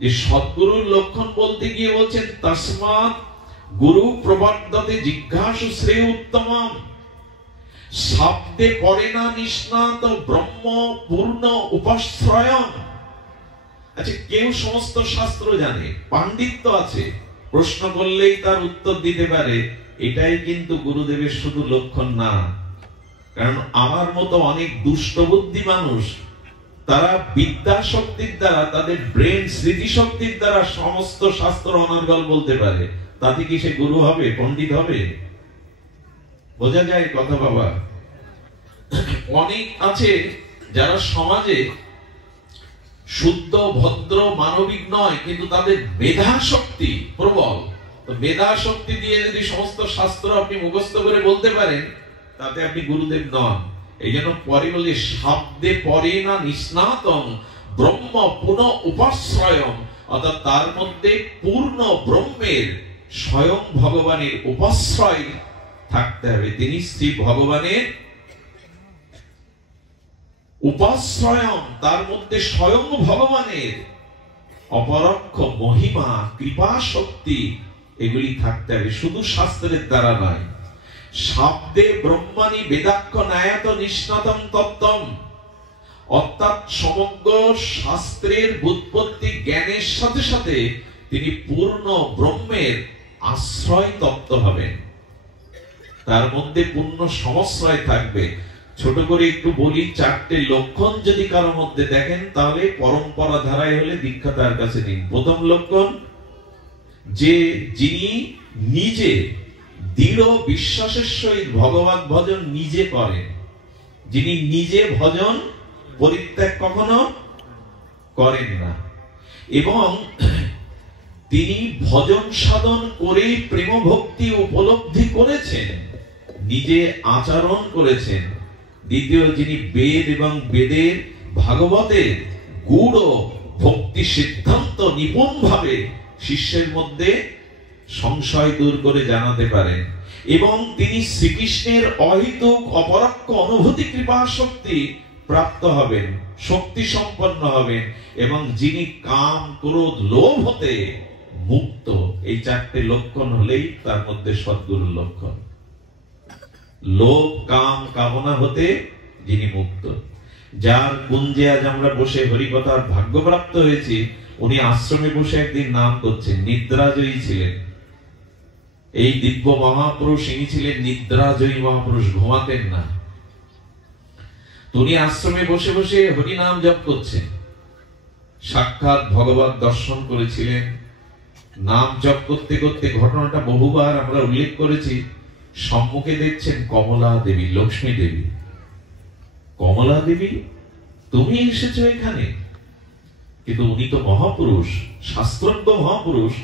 যে সদ্গুরুর লক্ষণ বলতে গিয়ে বলছেন তস্মাৎ গুরু প্রবর্ততে জিজ্ঞাসু শ্রেয় উত্তমম, শব্দে পড়ে না নিষ্ণাত ব্রহ্ম পূর্ণ উপাশ্রয়ম। আচ্ছা, কেউ সমস্ত শাস্ত্র জানে, পাণ্ডিত্য আছে, প্রশ্ন করলেই তার উত্তর দিতে পারে, এটাই কিন্তু গুরুদেবের শুধু লক্ষণ না। কারণ আমার মতো অনেক দুষ্টবুদ্ধি মানুষ, তারা বিদ্যা শক্তির দ্বারা, তাদের ব্রেন স্মৃতি শক্তির দ্বারা সমস্ত শাস্ত্র অনর্গল বলতে পারে। তাতে কি সে গুরু হবে, পণ্ডিত হবে? বোঝা যায় কথা বাবা? অনেক আছে যারা সমাজে শুদ্ধ ভদ্র মানবিক নয়, কিন্তু তাদের মেধা শক্তি প্রবল। তো মেধা শক্তি দিয়ে যদি সমস্ত শাস্ত্র আপনি মুখস্থ করে বলতে পারেন, তাতে আপনি গুরুদেব নন। এই জন্য পরে বলে শব্দে পরে না নিষ্ণাতং ব্রহ্ম পুনঃ উপাশ্রয়ম, অর্থাৎ তার মধ্যে পূর্ণ ব্রহ্মের স্বয়ং ভগবানের উপাশ্রয় থাকতে হবে। তিনি শ্রী ভগবানের উপাশ্রয়ম, তার মধ্যে স্বয়ং ভগবানের অপরোক্ষ মহিমা, কৃপা শক্তি, এগুলি থাকতে হবে, শুধু শাস্ত্রের দ্বারা নয়। শব্দে ব্রহ্মাণী বেদাক্ষ ন্যায়ত নিষ্ণাতম তত্ত্বম, অর্থাৎ সমগ্র শাস্ত্রের ব্যুৎপত্তি জ্ঞানের সাথে সাথে তিনি পূর্ণ ব্রহ্মের আশ্রয় তত্ত্ব হবেন, তার মধ্যে পূর্ণ সমশ্রয় থাকবে। ছোট করে একটু বলি, 4টে লক্ষণ যদি কারোর মধ্যে দেখেন, তাহলে পরম্পরা ধারায় হলে দীক্ষা তার কাছে নিন। প্রথম লক্ষণ, যে যিনি নিজে দৃঢ় বিশ্বাসের সহিত ভগবত ভজন নিজে করেন, যিনি নিজে ভজন পরিত্যাগ কখনো করেন না, এবং তিনি ভজন সাধন করে প্রেম ভক্তি উপলব্ধি করেছেন, নিজে আচরণ করেছেন। দ্বিতীয়, যিনি বেদ এবং বেদের ভাগবতের গূঢ় ভক্তি সিদ্ধান্ত নিপুণ ভাবে শিষ্যের মধ্যে সংশয় দূর করে জানাতে পারেন, এবং তিনি শ্রীকৃষ্ণের অহেতুক অপরোক্ষ অনুভূতি কৃপা শক্তি প্রাপ্ত হবেন, শক্তি সম্পন্ন হবেন, এবং যিনি কাম ক্রোধ লোভ হতে মুক্ত। এই 4টে লক্ষণ হলেই তার মধ্যে সদ্গুরুর লক্ষণ। লোভ কাম কামনা হতে যিনি মুক্ত, যার কুঞ্জে আজ আমরা বসে হরিকথার ভাগ্যপ্রাপ্ত হয়েছি, উনি আশ্রমে বসে একদিন নাম করছেন, নিদ্রাজয়ী ছিলেন। এই দিব্য মহাপুরুষ, ইনি ছিলেন নিদ্রাজয়ী মহাপুরুষ, ঘুমাতেন না। উনি আশ্রমে বসে বসে হরি নাম জপ করছেন, সাক্ষাৎ ভগবত দর্শন করেছিলেন। নাম জপ করতে করতে, ঘটনাটা বহুবার আমরা উল্লেখ করেছি, সম্মুখে দেখছেন কমলা দেবী, লক্ষ্মী দেবী। কমলা দেবী, তুমি এসেছো এখানে? কিন্তু উনি তো মহাপুরুষ, শাস্ত্রজ্ঞ মহাপুরুষ।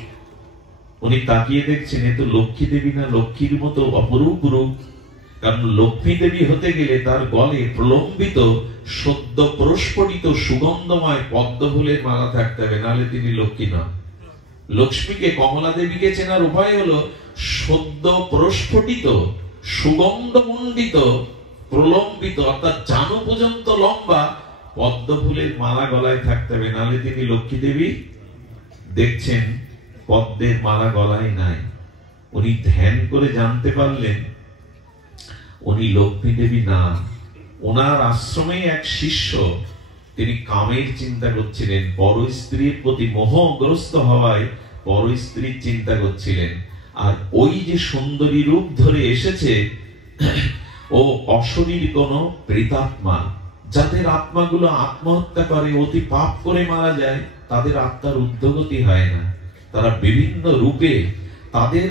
উনি তাকিয়ে দেখছেন, এ তো লক্ষ্মী দেবী না, লক্ষ্মীর মতো অপরূপ রূপ। কারণ লক্ষ্মী দেবী হতে গেলে তার গলে প্রলম্বিত সদ্য প্রস্ফুটিত সুগন্ধময় পদ্ম ফুলের মালা থাকতে হবে, নাহলে তিনি লক্ষ্মী নন। লক্ষ্মীকে, কমলা দেবীকে চেনার উপায় হলো সদ্য প্রস্ফুটিত সুগন্ধমণ্ডিত প্রলম্বিত, অর্থাৎ জানু পর্যন্ত লম্বা পদ্ম ফুলের মালা গলায় থাকতে হবে, নাহলে তিনি লক্ষ্মী দেবী। দেখছেন পদ্মের মালা গলায় নাই। উনি ধ্যান করে জানতে পারলেন উনি লক্ষ্মী দেবী না। ওনার আশ্রমে এক শিষ্য, তিনি কামের চিন্তা করছিলেন, পর স্ত্রীর প্রতি মোহগ্রস্ত হওয়ায় পর স্ত্রীর চিন্তা করছিলেন। আর ওই যে সুন্দরী রূপ ধরে এসেছে, ও অশরীর কোন প্রেতাত্মা, যাদের আত্মাগুলো আত্মহত্যা করে, অতি পাপ করে মারা যায়, তাদের আত্মার ঊর্ধ্বগতি হয় না। তারা বিভিন্ন রূপে তাদের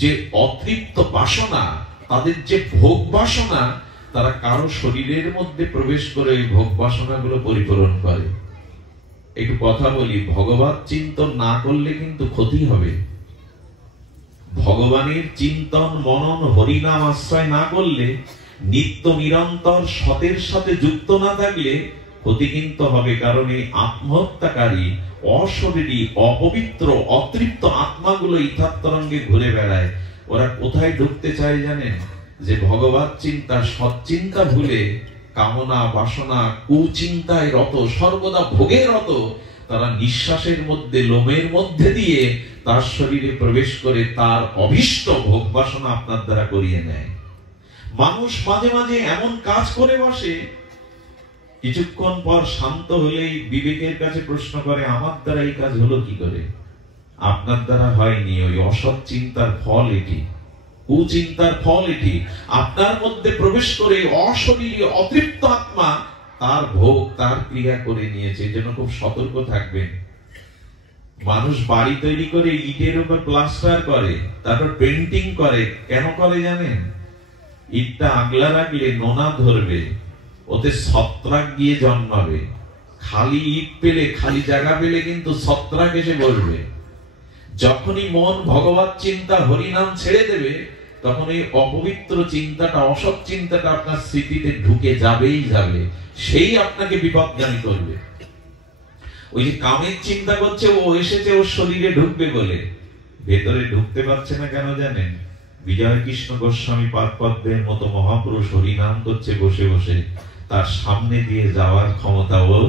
যে অতৃপ্ত বাসনা, তাদের যে ভোগ বাসনা, তারা কারো শরীরের মধ্যে প্রবেশ করে ওই ভোগ বাসনাগুলো পরিপূরণ করে। একটু কথা বলি, ভগবত চিন্তন না করলে কিন্তু ক্ষতি হবে। ভগবানের চিন্তন মনন হরিনাম আশ্রয় না করলে, নিত্য নিরন্তর সতের সাথে যুক্ত না থাকলে ক্ষতি কিন্তু হবে। কারণ এই আত্মহত্যাকারী, অশরীরী, অপবিত্র, অতৃপ্ত আত্মাগুলো ইথাত্তরঙ্গে ঘুরে বেড়ায়। ওরা কোথায় ঢুকতে চায় জানেন? যে ভগবত চিন্তা, সৎচিন্তা ভুলে কামনা বাসনা কুচিন্তায় রত, সর্বদা ভোগে রত, তারা নিঃশ্বাসের মধ্যে, লোমের মধ্যে দিয়ে তার শরীরে প্রবেশ করে তার অভীষ্ট ভোগ বাসনা আপনার দ্বারা করিয়ে নেয়। মানুষ মাঝে মাঝে এমন কাজ করে বসে, কিছুক্ষণ পর শান্ত হলেই বিবেকের কাছে প্রশ্ন করে, আমার দ্বারা এই কাজ হলো কি করে? আপনার দ্বারা হয়নি, ওই অসৎ চিন্তার ফল এটি, কুচিন্তার ফল এটি। আপনার মধ্যে প্রবেশ করে অশরীরী অতৃপ্ত আত্মা তার ভোগ, তার ক্রিয়া করে নিয়েছে। এই জন্য খুব সতর্ক থাকবেন। মানুষ বাড়ি তৈরি করে ইটের উপর প্লাস্টার করে, তারপর পেন্টিং করে। কেন করে জানেন? ইটটা আগলা রাখলে নোনা ধরবে, ওতে ছত্রাক গিয়ে জন্মাবে। খালি ইট পেলে, খালি জায়গা পেলে কিন্তু ছত্রাক এসে বসবে। যখনই মন ভগবত চিন্তা, হরিনাম ছেড়ে দেবে, তখন এই অপবিত্র চিন্তাটা, অসৎ চিন্তাটা আপনার স্মৃতিতে ঢুকে যাবেই যাবে, সেই আপনাকে বিপদগামী করবে। ওই যে কামের চিন্তা করছে, ও এসেছে ওর শরীরে ঢুকবে বলে, ভেতরে ঢুকতে পারছে না। কেন জানেন? বিজয় কৃষ্ণ গোস্বামী পাদপদ্মের মতো মহাপুরুষ হরিনাম করছে বসে বসে, তার সামনে দিয়ে যাওয়ার ক্ষমতাও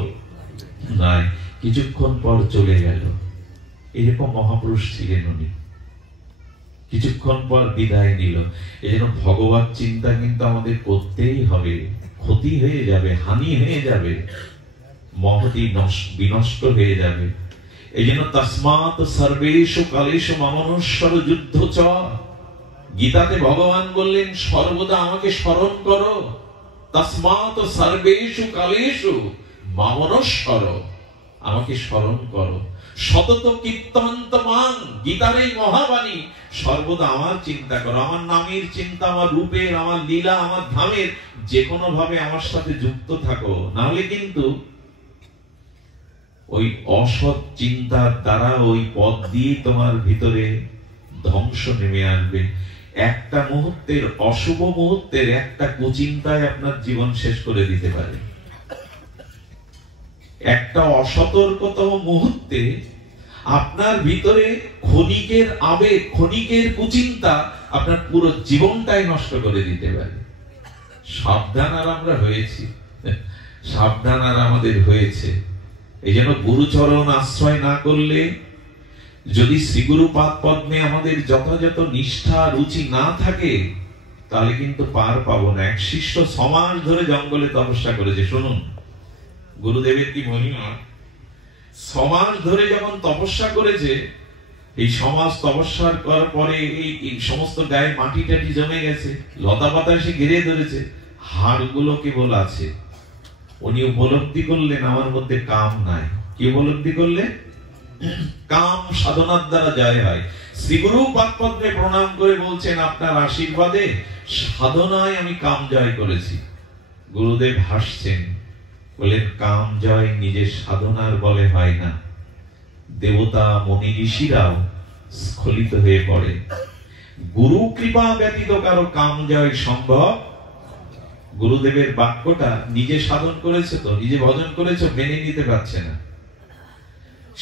নাই। কিছুক্ষণ পর চলে গেল। এরকম মহাপুরুষ ছিলেন উনি। কিছুক্ষণ পর বিদায় নিল। এই জন্য ভগবত চিন্তা কিন্তু আমাদের করতেই হবে। ক্ষতি হয়ে যাবে, হানি হয়ে যাবে, মহতি বিনষ্ট হয়ে যাবে। এই জন্য তস্মাৎ সর্বেষু কালেষু মমনুষ্যর যুদ্ধ চ। গীতাতে ভগবান বললেন, সর্বদা আমাকে স্মরণ করো। তস্মাৎ সর্বেষু কালেষু মমনুষ্যর, আমাকে স্মরণ করো। সতত কীর্তন্ত মাং, গীতার এই মহাবাণী, সর্বদা আমার চিন্তা করো। আমার নামের চিন্তা, আমার রূপের, আমার লীলা, আমার ধামের, যে কোনো ভাবে আমার সাথে যুক্ত থাকো। না হলে কিন্তু ওই অসৎ চিন্তার দ্বারা, ওই পথ দিয়ে তোমার ভিতরে ধ্বংস নেমে আসবে। একটা মুহূর্তের, অশুভ মুহূর্তের একটা কুচিন্তায় আপনার জীবন শেষ করে দিতে পারে। একটা অসতর্কতম মুহূর্তে আপনার ভিতরে ক্ষণিকের আবেগ, ক্ষণিকের কুচিন্তা আপনার পুরো জীবনটাই নষ্ট করে দিতে পারে। সাবধান আর আমরা হয়েছি, সাবধান আর আমাদের হয়েছে। এই জন্য গুরুচরণ আশ্রয় না করলে, যদি শ্রীগুরু পাদ পদ্মে আমাদের যথাযথ নিষ্ঠা, রুচি না থাকে, তাহলে কিন্তু পার পাবো না। এক শিষ্য 6 মাস ধরে জঙ্গলে তপস্যা করেছে। শুনুন গুরুদেবের কি মহিমা। 6 মাস ধরে যখন তপস্যা করেছে, এই সমাজ তপস্যার করার পরে এই সমস্ত গায়ে মাটি টাটি জমে গেছে, লতা পাতা এসে ঘিরে ধরেছে, হাড়গুলো কেবল আছে। উনি উপলব্ধি করলেন আমার মধ্যে কাম নাই। কি উপলব্ধি করলেন? কাম সাধনার দ্বারা জয় হয়। শ্রীগুরু পাদপদ্মে প্রণাম করে বলছেন, আপনার আশীর্বাদে সাধনায় আমি কাম জয় করেছি। গুরুদেব হাসছেন, বলেন, কাম জয় নিজের সাধনার বলে হয় না। দেবতা মনি ঋষিরাও স্খলিত হয়ে পড়ে। গুরু কৃপা ব্যতীত কারো কাম জয় সম্ভব। গুরুদেবের বাক্যটা নিজে সাধন করেছে তো, নিজে ভজন করেছে, মেনে নিতে পারছে না।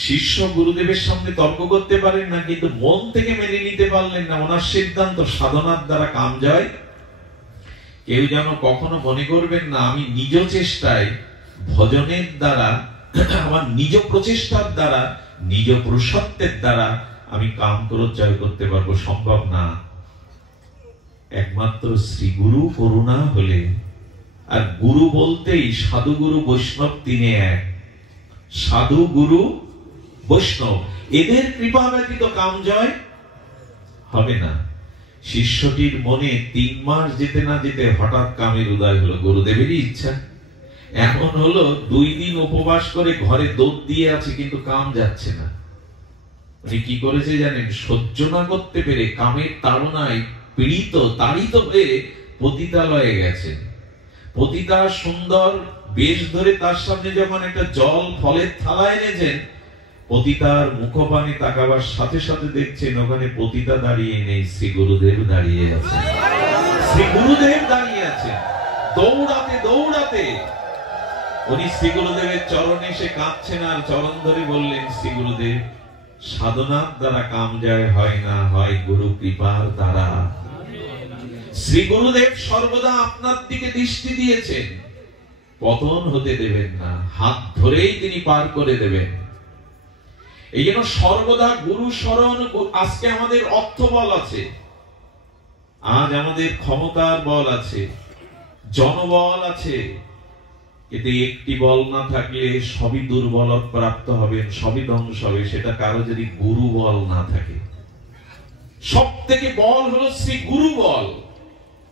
শিষ্য গুরুদেবের সামনে তর্ক করতে পারেন না, কিন্তু মন থেকে মেনে নিতে পারলেন না। ওনার সিদ্ধান্ত সাধনার দ্বারা কাম জয়। কেউ যেন কখনো মনে করবেন না আমি নিজ চেষ্টায়, ভজনের দ্বারা, আমার নিজ প্রচেষ্টার দ্বারা, নিজ পুরুষত্বের দ্বারা আমি কাম ক্রোধ জয় করতে পারবো। সম্ভব না। একমাত্র শ্রী গুরু করুণা হলে, আর গুরু বলতেই সাধু গুরু বৈষ্ণব তিনে এক। সাধু গুরু বৈষ্ণব, এদের কৃপা ব্যতীত কাম জয় হবে না। শিষ্যটির মনে 3 মাস যেতে না যেতে হঠাৎ কামের উদয় হলো। গুরুদেবেরই ইচ্ছা। এমন হলো 2 দিন উপবাস করে ঘরে দৌড় দিয়ে আছে, কিন্তু কাম যাচ্ছে না। উনি কি করেছে জানেন? সহ্য না করতে পেরে কামের তাড়নায় পীড়িত, তাড়িত হয়ে পতিতালয়ে গেছেন। পতিতা সুন্দর বেশ ধরে তার সামনে যখন একটা জল ফলের থালা এনেছেন, পতিতার মুখপানে তাকাবার সাথে সাথে দেখছেন ওখানে পতিতা দাঁড়িয়ে নেই, শ্রী গুরুদেব দাঁড়িয়ে আছেন। শ্রী গুরুদেব দাঁড়িয়ে আছেন। দৌড়াতে দৌড়াতে উনি শ্রী গুরুদেবের চরণে এসে কাঁদছেন, আর চরণ ধরে বললেন, শ্রী গুরুদেব, সাধনার দ্বারা কাম জয় হয় না, হয় গুরু কৃপার দ্বারা। শ্রী গুরুদেব সর্বদা আপনার দিকে দৃষ্টি দিয়েছেন, পতন হতে দেবেন না, হাত ধরেই তিনি পার করে দেবেন। এই জন্য সর্বদা গুরু স্মরণ। আজকে আমাদের অর্থ বল আছে, আজ আমাদের ক্ষমতার বল আছে, জনবল আছে, কিন্তু একটি বল না থাকলে সবই দুর্বল প্রাপ্ত হবে, সবই ধ্বংস হবে। সেটা কারো যদি গুরু বল না থাকে। সব থেকে বল হলো শ্রী গুরু বল।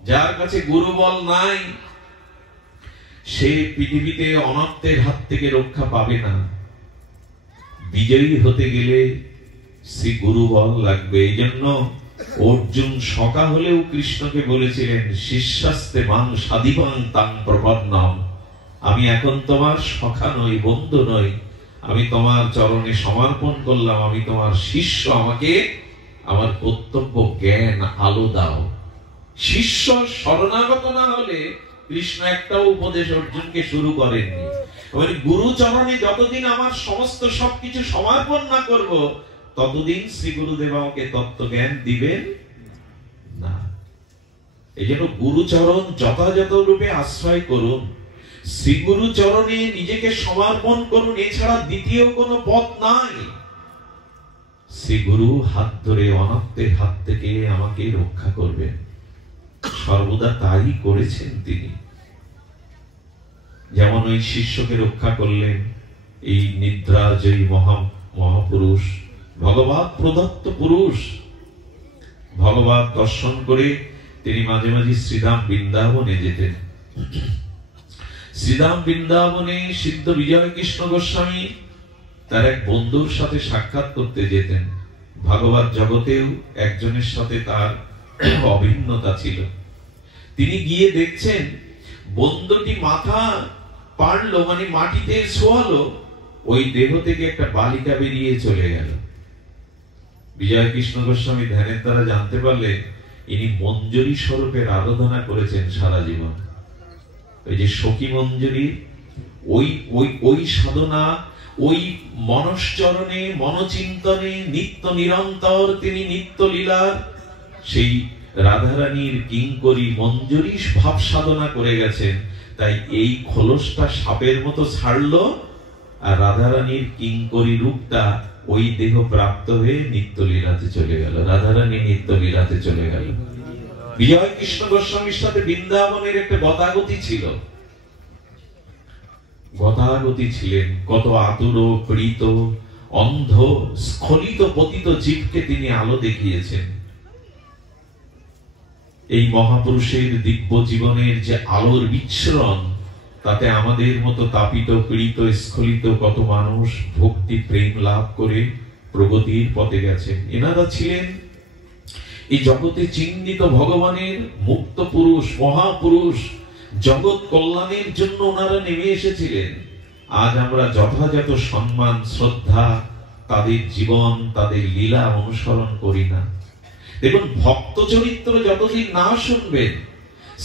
যার কাছে গুরু বল নাই, সে পৃথিবীতে অনর্থের হাত থেকে রক্ষা পাবে না। বিজয়ী হতে গেলে শ্রী গুরু বল লাগবে। এই জন্য অর্জুন সকা হলেও কৃষ্ণকে বলেছিলেন, শিষ্যাস্তে মাং সাধিবাং তাং প্রপন্নম। আমি এখন তোমার সখা নই, বন্ধু নই, আমি তোমার চরণে সমর্পণ করলাম, আমি তোমার শিষ্য, আমাকে আমার কর্তব্য জ্ঞান আলো দাও। শিষ্য শরণাগত না হলে কৃষ্ণ একটা উপদেশ অর্জুনকে শুরু করেননি। গুরু চরণে যতদিন আমার সমস্ত সবকিছু সমর্পণ না করব, ততদিন শ্রী গুরুদেব আমাকে তত্ত্ব জ্ঞান দিবেন না। এই জন্য গুরুচরণ যথাযথ রূপে আশ্রয় করুন, শ্রী গুরু চরণে নিজেকে সমর্পণ করুন। এছাড়া দ্বিতীয় কোনো পথ নাই। শ্রী গুরু হাত ধরে অনর্থের হাত থেকে আমাকে রক্ষা করবেন, সর্বদা তাই করেছেন তিনি। যেমন ওই শিষ্যকে রক্ষা করলেন এই নিদ্রাজয়ী মহাপুরুষ, ভগবৎ প্রদত্ত পুরুষ। ভগবৎ দর্শন করে তিনি মাঝে মাঝে শ্রীধাম বৃন্দাবনে যেতেন। শ্রীধাম বৃন্দাবনে সিদ্ধ বিজয় কৃষ্ণ গোস্বামী তার এক বন্ধুর সাথে সাক্ষাৎ করতে যেতেন। ভাগবত জগতেও একজনের সাথে তার অভিন্নতা ছিল। তিনি গিয়ে দেখছেন বন্ধুটি মাথা পাড়লো, মানে মাটিতে শোয়ালো, ওই দেহ থেকে একটা বালিকা বেরিয়ে চলে গেল। বিজয় কৃষ্ণ গোস্বামী ধ্যানের দ্বারা জানতে পারলেন ইনি মঞ্জুরি স্বরূপের আরাধনা করেছেন সারা জীবন। ওই যে সখী মঞ্জুরি, ওই সাধনা, ওই মনশ্চরণে মনচিন্তনে নিত্য নিরন্তর তিনি নিত্য লীলার সেই রাধারানীর কিঙ্করী মঞ্জুরি ভাব সাধনা করে গেছেন। তাই এই খোলসটা সাপের মতো ছাড়লো, আর রাধারানীর কিঙ্করী রূপটা ওই দেহ প্রাপ্ত হয়ে নিত্য লীলাতে চলে গেল, রাধারানী নিত্য লীলাতে চলে গেল। বিজয় কৃষ্ণ গোস্বামীর সাথে বৃন্দাবনের একটা গতাগতি ছিল, গতাগতি ছিলেন। কত আতুর পীড়িত অন্ধ স্খলিত পতিত জীবকে তিনি আলো দেখিয়েছেন। এই মহাপুরুষের দিব্য জীবনের যে আলোর বিচ্ছরণ, তাতে আমাদের মতো তাপিত পীড়িত স্খলিত কত মানুষ ভক্তি প্রেম লাভ করে প্রগতির পথে গেছেন। এনারা ছিলেন এই জগতে চিহ্নিত ভগবানের মুক্ত পুরুষ, মহাপুরুষ। জগৎ কল্যাণের জন্য ওনারা নেমে এসেছিলেন। আজ আমরা যথাযথ সম্মান শ্রদ্ধা তাদের জীবন তাদের লীলা অনুসরণ করি না। দেখুন, ভক্ত চরিত্র যতদিন না শুনবেন,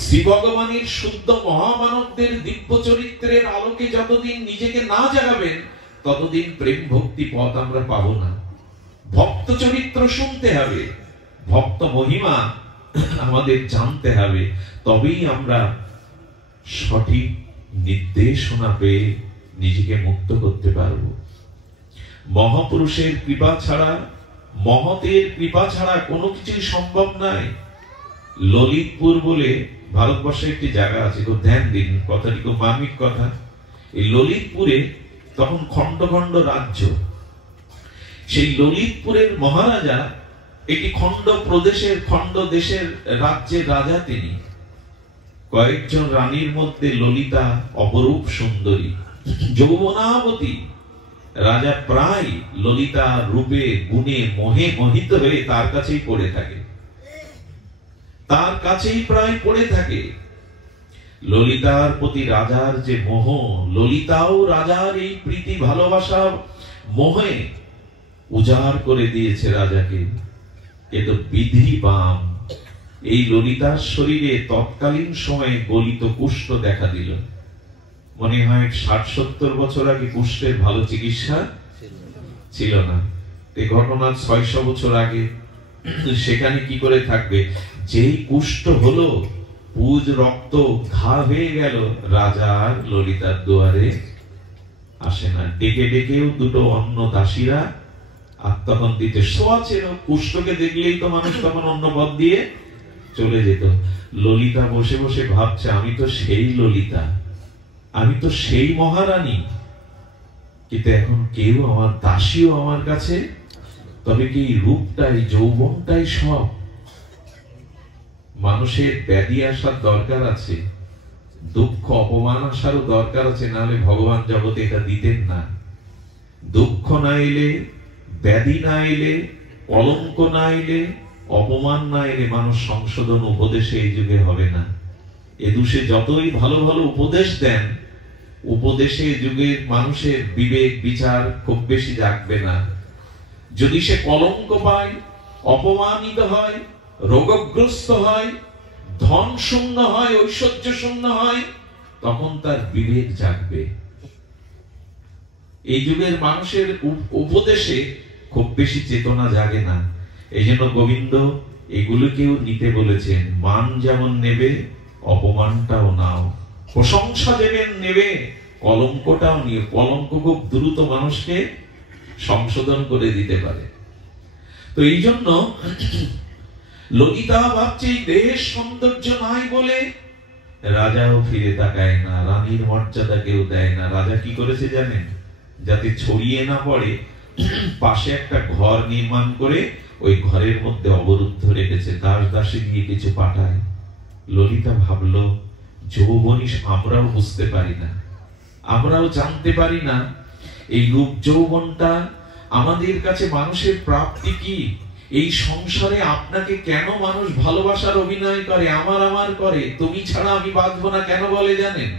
শ্রী ভগবানের শুদ্ধ মহামানবদের দিব্য চরিত্রের আলোকে যতদিন নিজেকে না জাগাবেন, ততদিন প্রেম ভক্তি পথ আমরা পাবো না। ভক্ত চরিত্র শুনতে হবে, ভক্ত মহিমা আমাদের জানতে হবে, তবেই আমরা সঠিক নির্দেশনা পেয়ে নিজেকে মুক্ত করতে পারব। মহাপুরুষের কৃপা ছাড়া, মহতের কৃপা ছাড়া কোনো কিছুই সম্ভব নয়। ললিতপুর বলে ভারতবর্ষে একটি জায়গা আছে, খুব ধ্যান দিন, কথাটি খুব মার্মিক কথা। এই ললিতপুরে তখন খন্ড খন্ড রাজ্য। সেই ললিতপুরের মহারাজা একটি খন্ড প্রদেশের, খন্ড দেশের রাজ্যের রাজা তিনি। কয়েকজন রানীর মধ্যে ললিতা অপরূপ সুন্দরী, যৌবনাবতী। রাজা প্রায় ললিতা রূপে গুণে মোহে মোহিত হয়ে তার কাছেই পড়ে থাকে, তার কাছেই প্রায় পড়ে থাকে। ললিতার প্রতি রাজার যে মোহ, ললিতাও রাজার এই প্রীতি ভালোবাসা মোহে উজাড় করে দিয়েছে রাজাকে। এ তো বিধি বাম। এই ললিতার শরীরে তৎকালীন সময়ে গলিত কুষ্ঠ দেখা দিল। মনে হয় ৬০-৭০ বছর আগে কুষ্ঠের ভালো চিকিৎসা ছিল না। এই ঘটনা ৬০০ বছর আগে। সেখানে কি করে থাকবে? যেই কুষ্ঠ হলো, পুজ রক্ত ঘা হয়ে গেল, রাজার ললিতার দুয়ারে আসে না। ডেকে ডেকেও দুটো অন্য দাসীরা আর তখন দিতে সোয়াচের কুষ্ঠকে দেখলেই তো মানুষ তখন অন্য পথ দিয়ে চলে যেত। ললিতা বসে বসে ভাবছে, আমি তো সেই ললিতা, আমি তো সেই মহারানী, কিন্তু এখন কেউ আমার দাসীও আমার কাছে। তবে কি রূপটাই যৌবনটাই সব? মানুষের ব্যাধি আসার দরকার আছে, দুঃখ অপমান আসারও দরকার আছে, নাহলে ভগবান জগতে এটা দিতেন না। দুঃখ না এলে, ব্যাধি না এলে, কলঙ্ক না এলে, অপমান না এলে মানুষ সংশোধন উপদেশে এই যুগে হবে না। এ দুষে যতই ভালো ভালো উপদেশ দেন, উপদেশে যুগের মানুষের বিবেক বিচার খুব বেশি জাগবে না। যদি সে কলঙ্ক পায়, অপমানিত হয়, রোগগ্রস্ত হয়, ধন শূন্য হয়, ঐশ্বর্য শূন্য হয়, তখন তার বিবেক জাগবে। এই যুগের মানুষের উপদেশে খুব বেশি চেতনা জাগে না। এই জন্য গোবিন্দ এগুলোকেও নিতে বলেছেন। মান যেমন নেবে, অপমানটাও নাও, প্রশংসা যেমন নেবে, কলঙ্কটাও নিয়ে। কলঙ্ক খুব দ্রুত মানুষকে সংশোধন করে দিতে পারে। তো এই জন্য ললিতা ভাবছে এই দেহের সৌন্দর্য নাই বলে রাজাও ফিরে তাকায় না, রানীর মর্যাদা কেউ দেয় না। রাজা কি করেছে জানেন? যাতে ছড়িয়ে না পড়ে, পাশে একটা ঘর নির্মাণ করে ওই ঘরের মধ্যে অবরুদ্ধ রেখেছে, দাস দাসী দিয়ে কিছু পাঠায়। ললিতা ভাবলো, যৌবনী আমরাও বুঝতে পারি না, আমরাও জানতে পারি না এই রূপ যৌবনটা আমাদের কাছে মানুষের প্রাপ্তি কি। এই সংসারে আপনাকে কেন মানুষ ভালোবাসার অভিনয় করে, আমার আমার করে, তুমি ছাড়া আমি বাঁচবো না কেন বলে জানেন?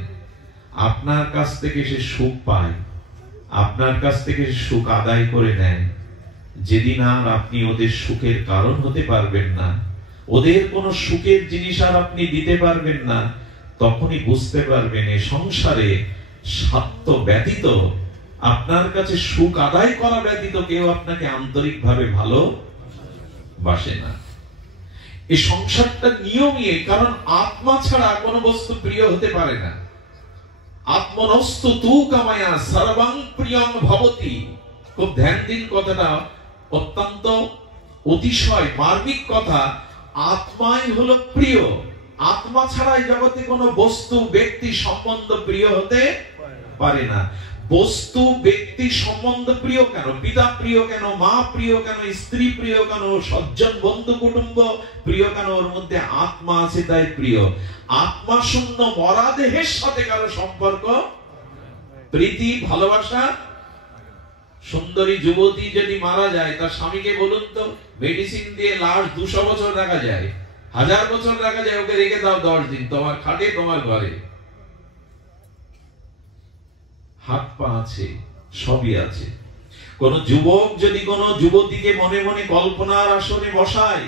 আপনার কাছ থেকে সে সুখ পায়, আপনার কাছ থেকে সুখ আদায় করে নেয়। যেদিন আর আপনি ওদের সুখের কারণ হতে পারবেন না, ওদের কোন সুখের জিনিস আর আপনি দিতে পারবেন না, তখনই বুঝতে পারবেন এই সংসারে স্বার্থ ব্যতীত, আপনার কাছে সুখ আদায় করা ব্যতীত কেউ আপনাকে আন্তরিকভাবে ভালোবাসে না। এই সংসারটা নিয়মই, কারণ আত্মা ছাড়া কোনো বস্তু প্রিয় হতে পারে না। আত্মনস্তু তু কামায়া সর্বং প্রিয়ং ভবতি। খুব ধ্যান দিন কথাটা, অত্যন্ত অতিশয় মার্মিক কথা। আত্মাই হলো প্রিয়, আত্মা ছাড়া এই জগতে কোনো বস্তু ব্যক্তি সম্বন্ধ প্রিয় হতে পারে না। বস্তু ব্যক্তি সম্বন্ধ প্রিয় কেন? পিতা প্রিয় কেন? মা প্রিয় কেন? স্ত্রী প্রিয় কেন? সজ্জন বন্ধু কুটুম্ব প্রিয় কেন? ওর মধ্যে আত্মা আছে তাই প্রিয়। আত্মা শূন্য মরা দেহের সাথে কারো সম্পর্ক, প্রীতি, ভালোবাসা। সুন্দরী যুবতী যদি মারা যায়, তার স্বামীকে বলুন তো, মেডিসিন দিয়ে লাশ 200 বছর রাখা যায়, 1000 বছর রাখা যায়, ওকে রেখে দাও 10 দিন তোমার খাটে, তোমার ঘরে। হাত পা আছে, সবই আছে। কোন যুবক যদি কোন যুবতীকে মনে মনে কল্পনার আসনে বসায়,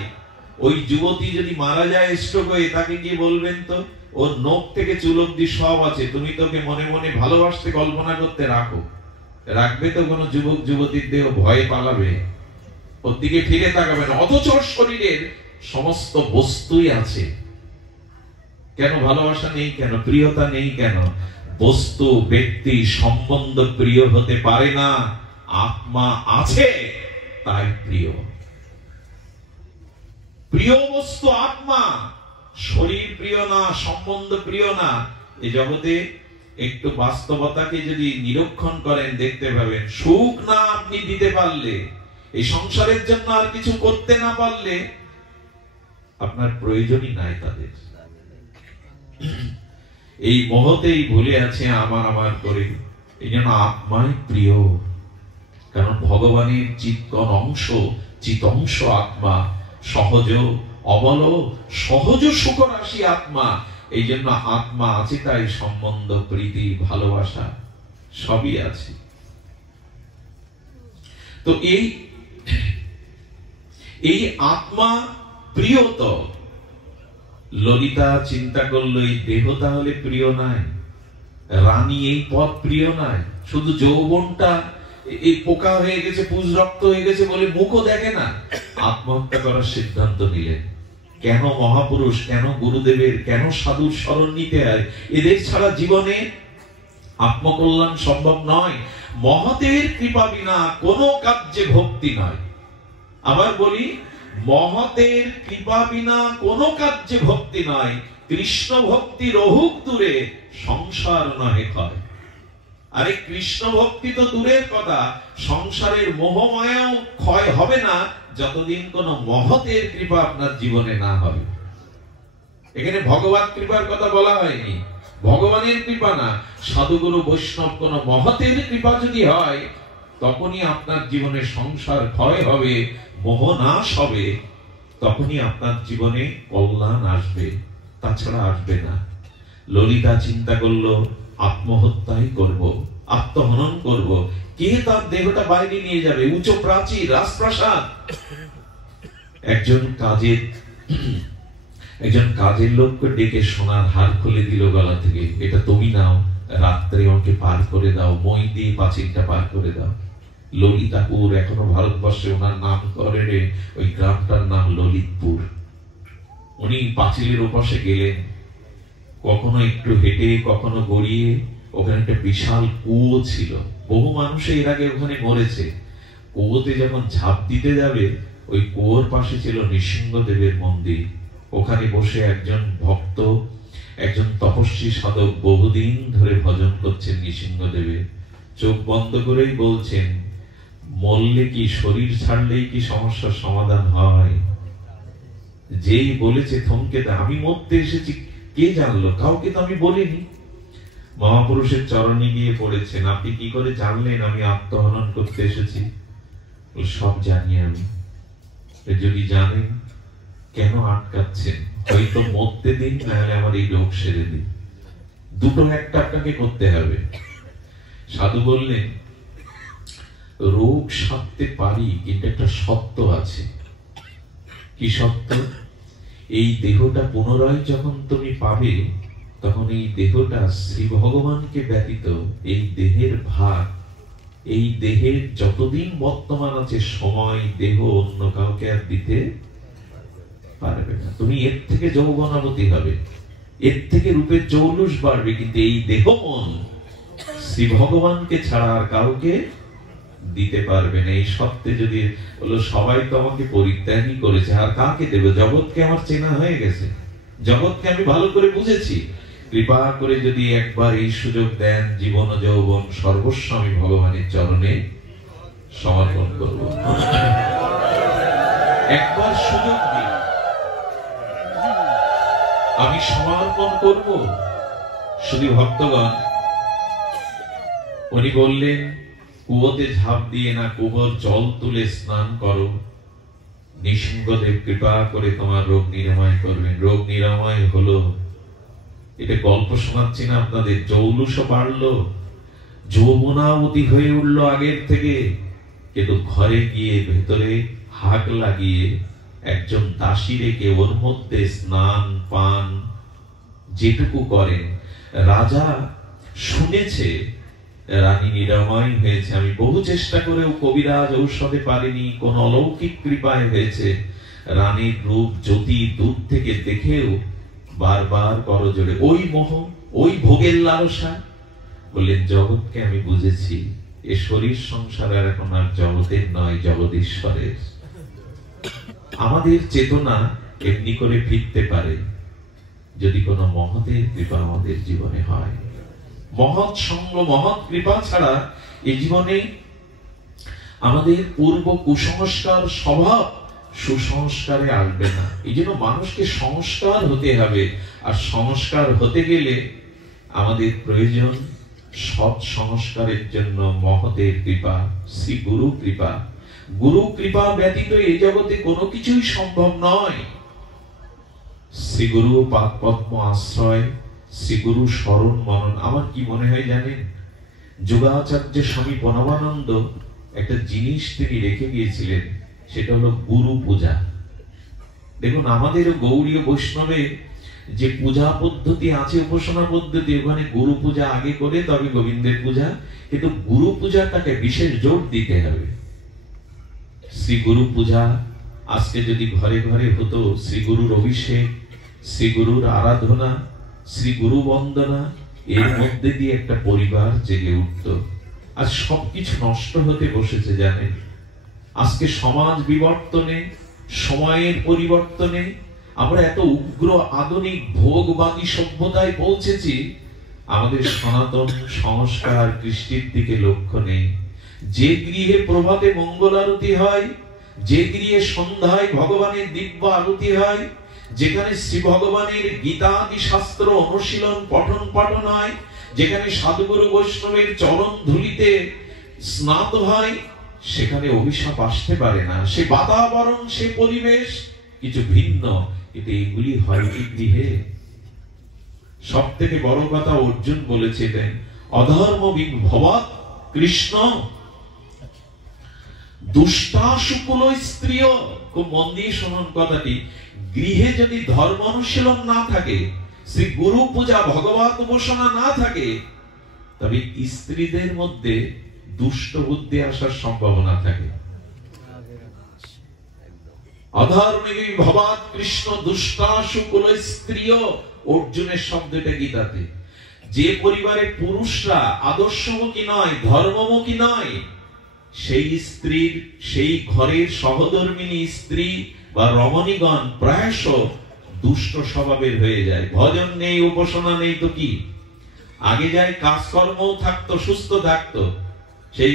ওই যুবতী যদি মারা যায় স্ট্রোক হয়ে, তাকে গিয়ে বলবেন তো, ওর নখ থেকে চুল অব্দি সব আছে, তুমি তোকে মনে মনে ভালোবাসতে কল্পনা করতে রাখো। রাখবে তো কোন যুবক যুবতীর দেহ ভয়ে পালাবে, ওর দিকে ফিরে তাকাবে না। অথচ শরীরের সমস্ত বস্তুই আছে। কেন ভালোবাসা নেই কেন? প্রিয়তা নেই কেন? বস্তু ব্যক্তি সম্বন্ধ প্রিয় হতে পারে না, আত্মা আছে তাই প্রিয়। প্রিয় বস্তু আত্মা, শরীর প্রিয় না, সম্বন্ধ প্রিয় না। এই জগতে একটু বাস্তবতাকে যদি নিরীক্ষণ করেন, দেখতে পাবেন সুখ না আপনি দিতে পারলে, এই সংসারের জন্য আর কিছু করতে না পারলে, আপনার প্রয়োজনই নাই তাদের। এই মোহতেই ভুলে আছে আমার আমার করে। এই জন্য আত্মাই প্রিয়, কারণ ভগবানের চিত্তন অংশ, চিত অংশ আত্মা, সহজ অবল সহজ সুখ রাশি আত্মা। এই জন্য আত্মা আছে তাই সম্বন্ধ, প্রীতি, ভালোবাসা সবই আছে। তো এই আত্মা প্রিয়। তো ললিতা চিন্তা করলো, এই দেহ তাহলে প্রিয় নাই, রানী এই পথ প্রিয় নাই, শুধু যৌবনটা এই পোকা হয়ে গেছে, পুজ রক্ত হয়ে গেছে বলে মুখও দেখে না। আত্মহত্যা করার সিদ্ধান্ত নিলেন। কেন মহাপুরুষ, কেন গুরুদেবের, কেন সাধুর শরণ নিতে হয়? এদের ছাড়া জীবনে আত্মকল্যাণ সম্ভব নয়। মহতের কৃপা বিনা কোনো কার্যে ভক্তি নয়। আবার বলি, মহতের কৃপা বিনা কোনো কার্যে ভক্তি নয়। কৃষ্ণ ভক্তি রহুক দূরে, সংসার নহে ক্ষয়। আরে কৃষ্ণ ভক্তি তো দূরের কথা, সংসারের মোহমায়াও ক্ষয় হবে না যতদিন কোন মহতের কৃপা আপনার জীবনে না হবে। এখানে ভগবত কৃপার কথা বলা হয়নি, ভগবানের কৃপা না, সাধুগুরু বৈষ্ণব কোন মহতের কৃপা যদি হয়, তখনই আপনার জীবনে সংসার ক্ষয় হবে, মোহ নাশ হবে, তখনই আপনার জীবনে কল্যাণ আসবে, তাছাড়া আসবে না। ললিতা চিন্তা করলো আত্মহত্যাই করব, আত্মহনন করব। কে তার দেহটা বাইরে নিয়ে যাবে? উচ্চ প্রাচীর, রাজপ্রাসাদ। একজন কাজের লোককে ডেকে সোনার হার খুলে দিল গলা থেকে, এটা তুমি নাও, রাত্রে আমাকে পার করে দাও, মই দিয়ে পাঁচিলটা পার করে দাও। ললিতাপুর, এখনো ভারতবর্ষে ওনার নাম করে, ওই গ্রামটার নাম ললিতপুর। উনি পাঁচিলের ওপাশে গেলেন, কখনো একটু হেঁটে, কখনো গড়িয়ে। ওখানে একটা বিশাল কুয়ো ছিল, বহু মানুষ এর আগে ওখানে মরেছে। কুয়োতে যখন ঝাঁপ দিতে যাবে, ওই কুয়োর পাশে ছিল নৃসিংহদেবের মন্দির। ওখানে বসে একজন ভক্ত, একজন তপস্বী সাধক বহুদিন ধরে ভজন করছেন নৃসিংহদেবের। চোখ বন্ধ করেই বলছেন, মরলে কি, শরীর ছাড়লেই কি সমস্যার সমাধান হয়? যেই বলেছে থমকে দেয়, আমি মরতে এসেছি কে জানলো? কাউকে তো আমি বলিনি। মহাপুরুষের চরণে গিয়ে পড়েছেন, আপনি কি করে জানলেন আমি আত্মহনন করতে এসেছি? সব জানি আমি। যদি জানেন কেন আটকাচ্ছেন? হয়তো মরতে দিন, না হলে আমার এই রোগ সেরে দিন, দুটো একটা আপনাকে করতে হবে। সাধু বললেন, রোগ সারতে পারি, কিন্তু একটা সত্য আছে। কি সত্য? এই দেহটা পুনরায় যখন তুমি পাবে, তখন এই দেহটা শ্রী ভগবানকে ব্যতীত এই দেহের ভাগ, এই দেহের যতদিন বর্তমান আছে সময়, দেহ অন্য কাউকে আর দিতে পারবে না। তুমি এর থেকে যৌবনাবতী হবে, এর থেকে রূপের জৌলুস বাড়বে, কিন্তু এই দেহ মন শ্রী ভগবানকে ছাড়া আর কাউকে দিতে পারবে না। এই সত্যে যদি বলো, সবাই তো আমাকে পরিত্যাগই করেছে, আর কাকে দেবে? জগৎকে আমার চেনা হয়ে গেছে, জগৎকে আমি ভালো করে বুঝেছি। কৃপা করে যদি একবার এই সুযোগ দেন, জীবন ও যৌবন সর্বস্ব আমি ভগবানের চরণে সমর্পণ করব। একবার সুযোগ দিন, আমি সমর্পণ করব। শুধু ভক্তগণ, উনি বললেন, কুয়োতে ঝাঁপ দিয়ে না, কুয়োর জল তুলে স্নান করো, নৃসিংহদেব কৃপা করে তোমার রোগ নিরাময় করবেন। রোগ নিরাময় হলো। এটা গল্প শোনাচ্ছি না আপনাদের, জৌলুসও বাড়লো, যৌবনাবতী হয়ে উঠলো আগের থেকে। কিন্তু ঘরে গিয়ে ভেতরে হাক লাগিয়ে একজন দাসী রেখে ওর মধ্যে স্নান পান যেটুকু করেন, রাজা শুনেছে রানী নিরাময় হয়েছে। আমি বহু চেষ্টা করেও কবিরাজ ঔষধে পারিনি, কোন অলৌকিক কৃপায় হয়েছে। রানীর রূপ জ্যোতি দূর থেকে দেখেও বারবার করজোড়ে ওই মোহ, ওই ভোগের লালসা। বললেন, জগৎকে আমি বুঝেছি, এ শরীর সংসার আর এখন আর জগতের নয়, জগদীশ্বরের। আমাদের চেতনা এমনি করে ফিরতে পারে যদি কোন মহতের কৃপা আমাদের জীবনে হয়। মহৎ সঙ্গ, মহৎ কৃপা ছাড়া এই জীবনে আমাদের পূর্ব কুসংস্কার স্বভাব সুসংস্কারে আসবে না। এই জন্য মানুষকে সংস্কার হতে হবে, আর সংস্কার হতে গেলে আমাদের প্রয়োজন সৎ সংস্কারের জন্য মহতের কৃপা, শ্রী গুরু কৃপা। গুরু কৃপা ব্যতীত এই জগতে কোনো কিছুই সম্ভব নয়। শ্রী গুরু পাদ পদ্ম আশ্রয়, শ্রী গুরু স্মরণ মনন। আমার কি মনে হয় জানেন, যোগাচার্য স্বামী বনবানন্দ একটা জিনিস তিনি রেখে গিয়েছিলেন, সেটা হলো গুরু পূজা। দেখুন, আমাদের গৌড়ীয় বৈষ্ণবে যে পূজা পদ্ধতি আছে, উপাসনা পদ্ধতি, ওখানে গুরু পূজা আগে করে তবে গোবিন্দের পূজা। কিন্তু গুরু পূজাটাকে বিশেষ জোর দিতে হবে। শ্রী গুরু পূজা আজকে যদি ঘরে ঘরে হতো, শ্রী গুরুর অভিষেক, শ্রী গুরুর আরাধনা, শ্রী গুরু বন্দনা, এর মধ্যে দিয়ে একটা পরিবার জেগে উঠত। আজ সবকিছু নষ্ট হতে বসেছে জানেন। আজকে সমাজ বিবর্তনে, সময়ের পরিবর্তনে আমরা এত উগ্র আধুনিক ভোগবাদী সভ্যতায় পৌঁছেছি, আমাদের সনাতন সংস্কার কৃষ্টির দিকে লক্ষ্য নেই। যে গৃহে প্রভাতে মঙ্গল আরতি হয়, যে গৃহে সন্ধ্যায় ভগবানের দিব্য আরতি হয়, যেখানে শ্রী ভগবানের গীতাদি শাস্ত্র অনুশীলন পঠন পাঠন হয়, যেখানে সাধুগুরু বৈষ্ণবের চরণ ধুলিতে স্নাত হয়, সেখানে অভিশাপ আসতে পারে না। সে বাতাবরণ, সে পরিবেশ কিছু ভিন্ন, কিন্তু এগুলি হয় কি গৃহে? সব থেকে বড় কথা অর্জুন বলেছিলেন, অধর্ম বিভবাৎ কৃষ্ণ দুষ্টাশুকুল স্ত্রীয়। খুব মন দিয়ে শুনুন কথাটি। গৃহে যদি ধর্ম অনুশীলন না থাকে, শ্রী গুরু পূজা, ভগবত উপাসনা না থাকে, তবে স্ত্রীদের মধ্যে দুষ্ট বুদ্ধি আসার সম্ভাবনা থাকে। অধর্মে বিভবাৎ কৃষ্ণ দুষ্টাশুকুল স্ত্রীয়, অর্জুনের শব্দটা গীতাতে। যে পরিবারে পুরুষরা আদর্শমুখী নয়, ধর্মমুখী নয়, সেই স্ত্রীর, সেই ঘরের সহধর্মিনী স্ত্রী বা রমণীগণ প্রায়শ দুষ্ট স্বভাবের হয়ে যায়। ভজন নেই, উপাসনা নেই তো কি? আগে যায় কাজকর্মও থাকতো, সুস্থ থাকতো। সেই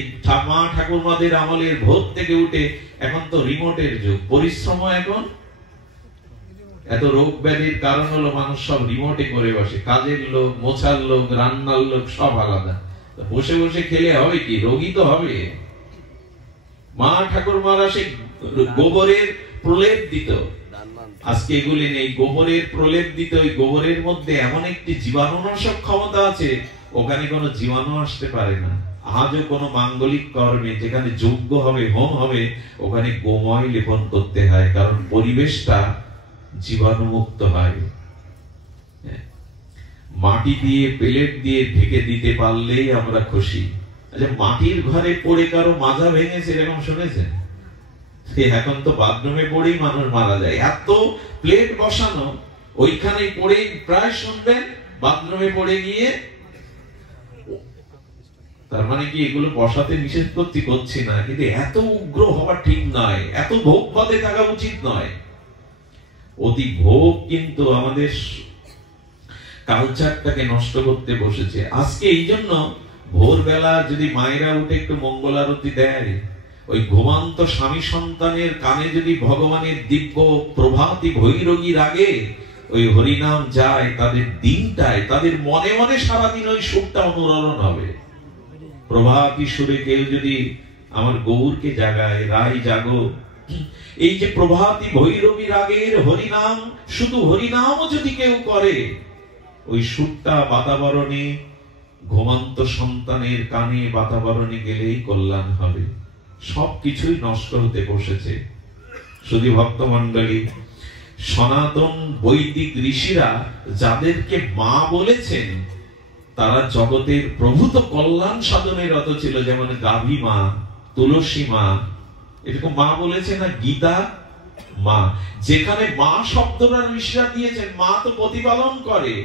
মা ঠাকুরমাদের আমলের ভোর থেকে উঠে, এখন তো রিমোটের যুগ, পরিশ্রম। এখন এত রোগ ব্যাধির কারণ হলো মানুষ সব রিমোটে করে বসে। কাজের লোক, মোছার লোক, রান্নার লোক সব আলাদা। বসে বসে খেলে হবে কি? রোগী তো হবে। মা ঠাকুরমারা সেই গোবরের প্রলেপ দিত, আজকে এগুলি নেই। গোবরের প্রলেপ দিত, ওই গোবরের মধ্যে এমন একটি জীবাণুনাশক ক্ষমতা আছে, ওখানে কোনো জীবাণু আসতে পারে না। আজও কোনো মাঙ্গলিক কর্মে যেখানে যজ্ঞ হবে, হোম হবে, ওখানে গোময় লেপন করতে হয়, কারণ পরিবেশটা জীবাণুমুক্ত হয়। মাটি দিয়ে, প্লেট দিয়ে ঢেকে দিতে পারলেই আমরা খুশি। আচ্ছা, মাটির ঘরে পড়ে কারো মাজা ভেঙেছে এরকম শুনেছেন? এখন তো বাথরুমে পড়েই মানুষ মারা যায়। এত প্লেট বসানো, ওইখানে পড়ে প্রায় শুনবেন বাথরুমে পড়ে গিয়ে। তার মানে কি এগুলো বসাতে নিষেধ করছি না, কিন্তু এত উগ্র হওয়া ঠিক নয়, এত ভোগবাদে থাকা উচিত নয়। অতি ভোগ কিন্তু আমাদের কালচারটাকে নষ্ট করতে বসেছে। আজকে এই জন্য ভোরবেলা যদি মায়েরা উঠে একটু মঙ্গল আরতি দেয়, ওই ঘুমান্ত স্বামী সন্তানের কানে যদি ভগবানের দিব্য প্রভাতী ভৈরবীর আগে ওই হরিনাম যায়, তাদের দিনটায়, তাদের মনে মনে সারাদিন ওই সুখটা অনুরণন হবে। প্রভাতী সুরে কেউ যদি আমার গৌরকে জাগায়, রাই জাগো, এই যে প্রভাতী ভৈরবীর আগের হরিনাম, শুধু হরিনামও যদি কেউ করে, ওই সুরটা বাতাবরণে, ঘুমন্ত সন্তানের কানে বাতাবরণে গেলেই কল্যাণ হবে। সবকিছুই নষ্ট হতে বসেছে। শুধু ভক্তমণ্ডলী, সনাতন বৈদিক ঋষিরা যাদেরকে মা বলেছেন, তারা জগতের প্রভূত কল্যাণ সাধনে রত ছিল। যেমন গাভী মা, তুলসী মা, এরকম মা বলেছে না? গীতা মা। যেখানে মা শব্দটা ঋষিরা দিয়েছেন, মা তো প্রতিপালন করে।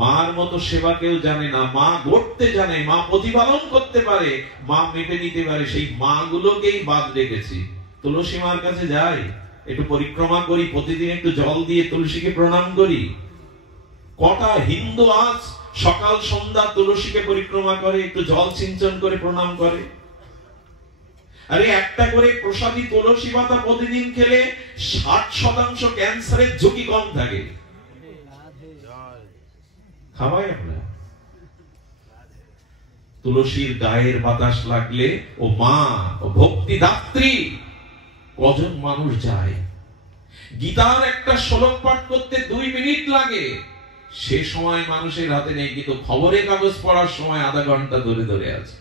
মার মতো সেবা কেউ জানে না। মা গড়তে জানে, মা প্রতিপালন করতে পারে, মা মেপে নিতে পারে। সেই মা গুলোকেই বাদ রেখেছি। তুলসী মার কাছে যাই, একটু পরিক্রমা করি, প্রতিদিন একটু জল দিয়ে তুলসীকে প্রণাম করি। কটা হিন্দু আজ সকাল সন্ধ্যা তুলসীকে পরিক্রমা করে, একটু জল সিঞ্চন করে প্রণাম করে? আরে একটা করে প্রসাদী তুলসী পাতা প্রতিদিন খেলে 60% ক্যান্সারের ঝুঁকি কম থাকে। খাওয়াই আমরা। তুলসীর গায়ের বাতাস লাগলে ও মা, ও ভক্তি দাত্রী, কজন মানুষ যায়। গীতার একটা শ্লোক পাঠ করতে 2 মিনিট লাগে, সে সময় মানুষের হাতে নেই, কিন্তু খবরের কাগজ পড়ার সময় আধা ঘন্টা ধরে ধরে আছে।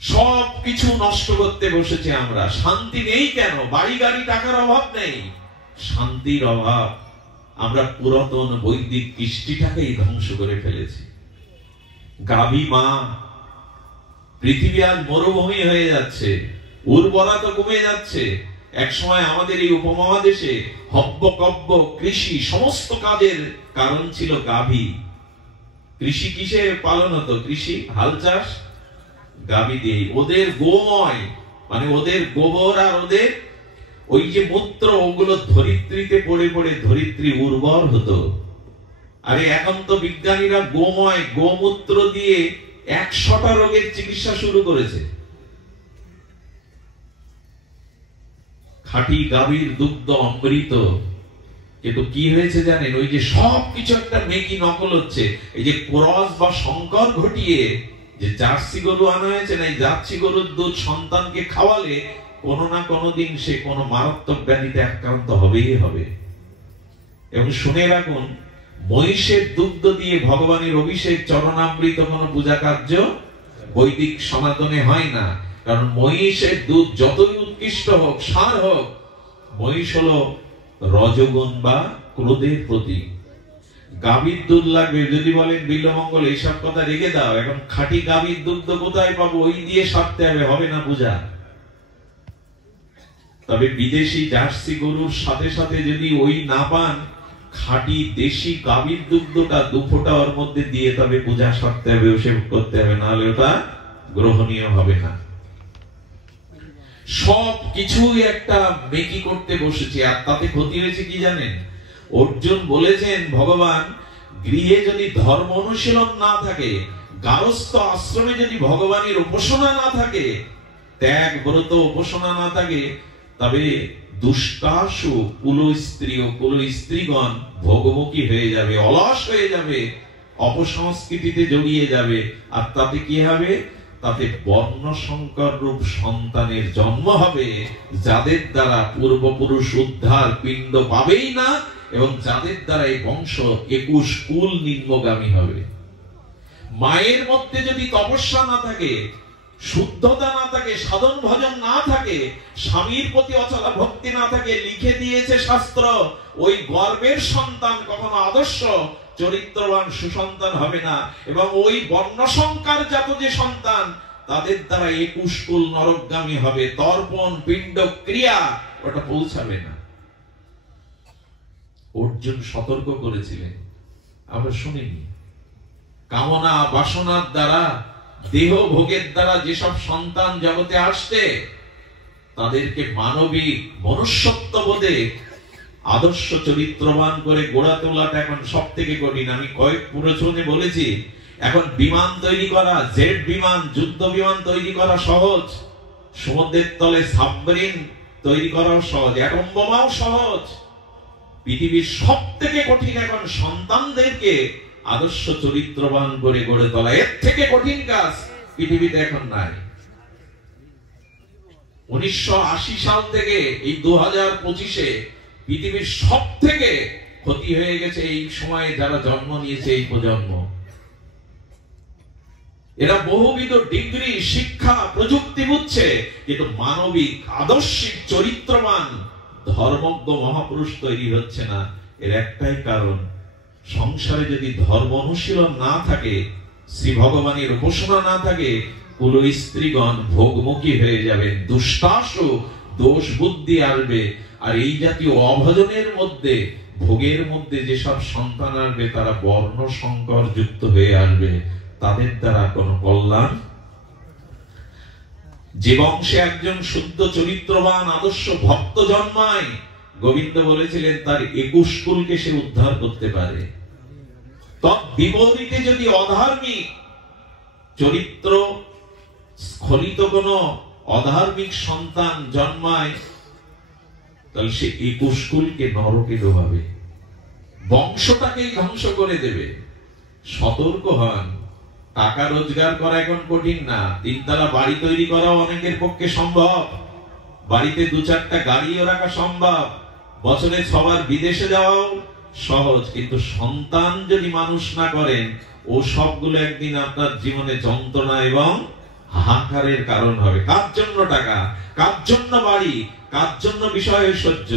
সব কিছু নষ্ট করতে বসেছে আমরা। শান্তি নেই কেন? বাড়ি গাড়ি টাকার অভাব নেই, শান্তির অভাব। আমরা পুরাতন বৈদিক কৃষ্টিটাকেই ধ্বংস করে ফেলেছি। গাভী মা। পৃথিবী আজ মরুভূমি হয়ে যাচ্ছে, উর্বরতা কমে যাচ্ছে। এক সময় আমাদের এই উপমহাদেশে হব্য কব্য কৃষি সমস্ত কাজের কারণ ছিল গাভী, কৃষি কিসে পালন হতো? কৃষি হাল চাষ গাভী দিয়ে। ওদের গোময় মানে ওদের গোবর আর ওদের ওই যে মূত্র, ওগুলো ধরিত্রীতে পড়ে পড়ে ধরিত্রী উর্বর হতো। আরে এখন তো বিজ্ঞানীরা গোময় গোমূত্র দিয়ে 100টা রোগের চিকিৎসা শুরু করেছে। খাঁটি গাভীর দুগ্ধ অমৃত। কিন্তু কি হয়েছে জানেন? ওই যে সবকিছু একটা মেকি নকল হচ্ছে। এই যে ক্রস বা সংকর ঘটিয়ে যে জার্সি গরু আনা হয়েছে না, এই জার্সি গরুর দুধ সন্তানকে খাওয়ালে কোনো না কোনো দিন সে কোনো মারাত্মক ব্যাধিতে আক্রান্ত হবেই হবে। এবং শুনে রাখুন, মহিষের দুগ্ধ দিয়ে ভগবানের অভিষেক চরণামৃত কোনো পূজা কার্য বৈদিক সনাতনে হয় না। কারণ মহিষের দুধ যতই উৎকৃষ্ট হোক, সার হোক, মহিষ হলো রজগুণ বা ক্রোধের প্রতীক। গাভীর দুধ লাগবে যদি বলেন বিল্বমঙ্গল এইসব কথা রেখে দাও, এখন খাঁটি গাভীর দুধ কোথায় পাবো? ওই দিয়ে সারতে হবে, হবে না পূজা। তবে বিদেশি জার্সি গরুর সাথে সাথে যদি ওই না পান, খাঁটি দেশি গাভীর দুগ্ধটা 2 ফোঁটা ওর মধ্যে দিয়ে তবে পূজা সারতে হবে, অভিষেক করতে হবে, নাহলে ওটা গ্রহণীয় হবে না। সব কিছুই একটা মেকি করতে বসেছে। আর তাতে ক্ষতি হয়েছে কি জানেন? অর্জুন বলেছেন, ভগবান গৃহে যদি ধর্ম অনুশীলন না থাকে, গারস্থ আশ্রমে যদি ভগবানের উপাসনা না থাকে, ত্যাগ ব্রত উপাসনা না থাকে, তবে দুষ্টাসু কুল স্ত্রী ও কুল স্ত্রীগণ ভোগমুখী হয়ে যাবে, অলস হয়ে যাবে, অপসংস্কৃতিতে জড়িয়ে যাবে। আর তাতে কি হবে? তাতে বর্ণ সংকর রূপ সন্তানের জন্ম হবে, যাদের দ্বারা পূর্বপুরুষ উদ্ধার পিণ্ড পাবেই না, এবং যাদের দ্বারা এই বংশ 21 কুল নিম্নগামী হবে। মায়ের মধ্যে যদি তপস্যা না থাকে, শুদ্ধতা না থাকে, সাধন ভজন না থাকে, স্বামীর প্রতি অচলা ভক্তি না থাকে, লিখে দিয়েছে শাস্ত্র, ওই গর্ভের সন্তান কখনো আদর্শ চরিত্রবান সুসন্তান হবে না। এবং ওই বর্ণ সংকার জাত যে সন্তান, তাদের দ্বারা 21 কুল নরকগামী হবে। তর্পণ পিণ্ড ক্রিয়া ওটা পৌঁছাবে না। অর্জুন সতর্ক করেছিলেন, আমরা শুনিনি। কামনা বাসনার দ্বারা, দেহ ভোগের দ্বারা যেসব সন্তান জগতে আসছে, তাদেরকে মানবিক মনুষ্যত্ব বোধে আদর্শ চরিত্রবান করে গড়া তোলাটা এখন সব থেকে কঠিন। আমি কয়েক প্রবচনে বলেছি, এখন বিমান তৈরি করা, জেট বিমান, যুদ্ধ বিমান তৈরি করা সহজ, সমুদ্রের তলে সাবমেরিন তৈরি করাও সহজ, অ্যাটম বোমাও সহজ। পৃথিবীর সব থেকে কঠিন এখন সন্তানদেরকে আদর্শ চরিত্রবান করে গড়ে তোলা। এর থেকে কঠিন কাজ পৃথিবীতে এখন নাই। 1980 সাল থেকে এই 2025-এ পৃথিবীর সব থেকে ক্ষতি হয়ে গেছে এই সময়ে যারা জন্ম নিয়েছে এই প্রজন্ম। এরা বহুবিধ ডিগ্রি, শিক্ষা, প্রযুক্তি বুঝছে, কিন্তু মানবিক আদর্শিক চরিত্রবান ধর্মজ্ঞ মহাপুরুষ তৈরি হচ্ছে না। এর একটাই কারণ, সংসারে যদি ধর্ম অনুশীলন না থাকে, শ্রী ভগবানের উপাসনা না থাকে, কুল স্ত্রীগণ ভোগমুখী হয়ে যাবেন, দুষ্টাসু দোষ বুদ্ধি আসবে। আর এই জাতীয় অভজনের মধ্যে, ভোগের মধ্যে যেসব সন্তান আসবে, তারা বর্ণ সংকর যুক্ত হয়ে আসবে, তাদের দ্বারা কোনো কল্যাণ। যে বংশে একজন শুদ্ধ চরিত্রবান আদর্শ ভক্ত জন্মায়, গোবিন্দ বলেছিলেন তার 21 কুলকে সে উদ্ধার করতে পারে। তৎ বিপরীতে যদি অধার্মিক চরিত্র স্খলিত কোন অধার্মিক সন্তান জন্মায়, তাহলে সে 21 কুলকে নরকে ডোবাবে, বংশটাকেই ধ্বংস করে দেবে। সতর্ক হন। টাকা রোজগার করা এখন কঠিন না, 3 তলা বাড়ি তৈরি করাও অনেকের পক্ষে সম্ভব, বাড়িতে 2-4টা গাড়িও রাখা সম্ভব, বছরে সবার বিদেশে যাওয়াও সহজ। কিন্তু সন্তান যদি মানুষ না করেন, ও সবগুলো একদিন আপনার জীবনে যন্ত্রণা এবং হাহাকারের কারণ হবে। কার জন্য টাকা, কার জন্য বাড়ি, কার জন্য বিষয় ঐশ্বর্য?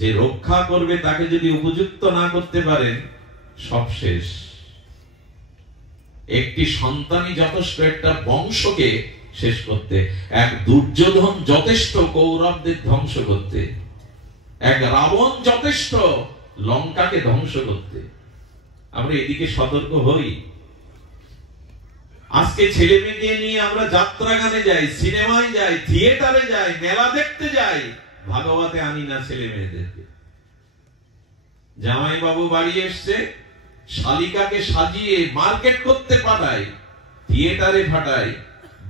যে রক্ষা করবে তাকে যদি উপযুক্ত না করতে পারেন, সব শেষ। একটি সন্তানই যথেষ্ট একটা বংশকে শেষ করতে। এক দুর্যোধন যথেষ্ট কৌরবদের ধ্বংস করতে, এক রাবণ যথেষ্ট লঙ্কাকে ধ্বংস করতে। আমরা এদিকে সতর্ক হই। আজকে ছেলে মেয়েকে নিয়ে আমরা যাত্রা গানে যাই, সিনেমায় যাই, থিয়েটারে যাই, মেলা দেখতে যাই, ভাগবতে আনি না ছেলে মেয়েদেরকে। জামাই বাবু বাড়ি এসছে, শালিকাকে সাজিয়ে মার্কেট করতে পাঠায়, থিয়েটারে পাঠায়।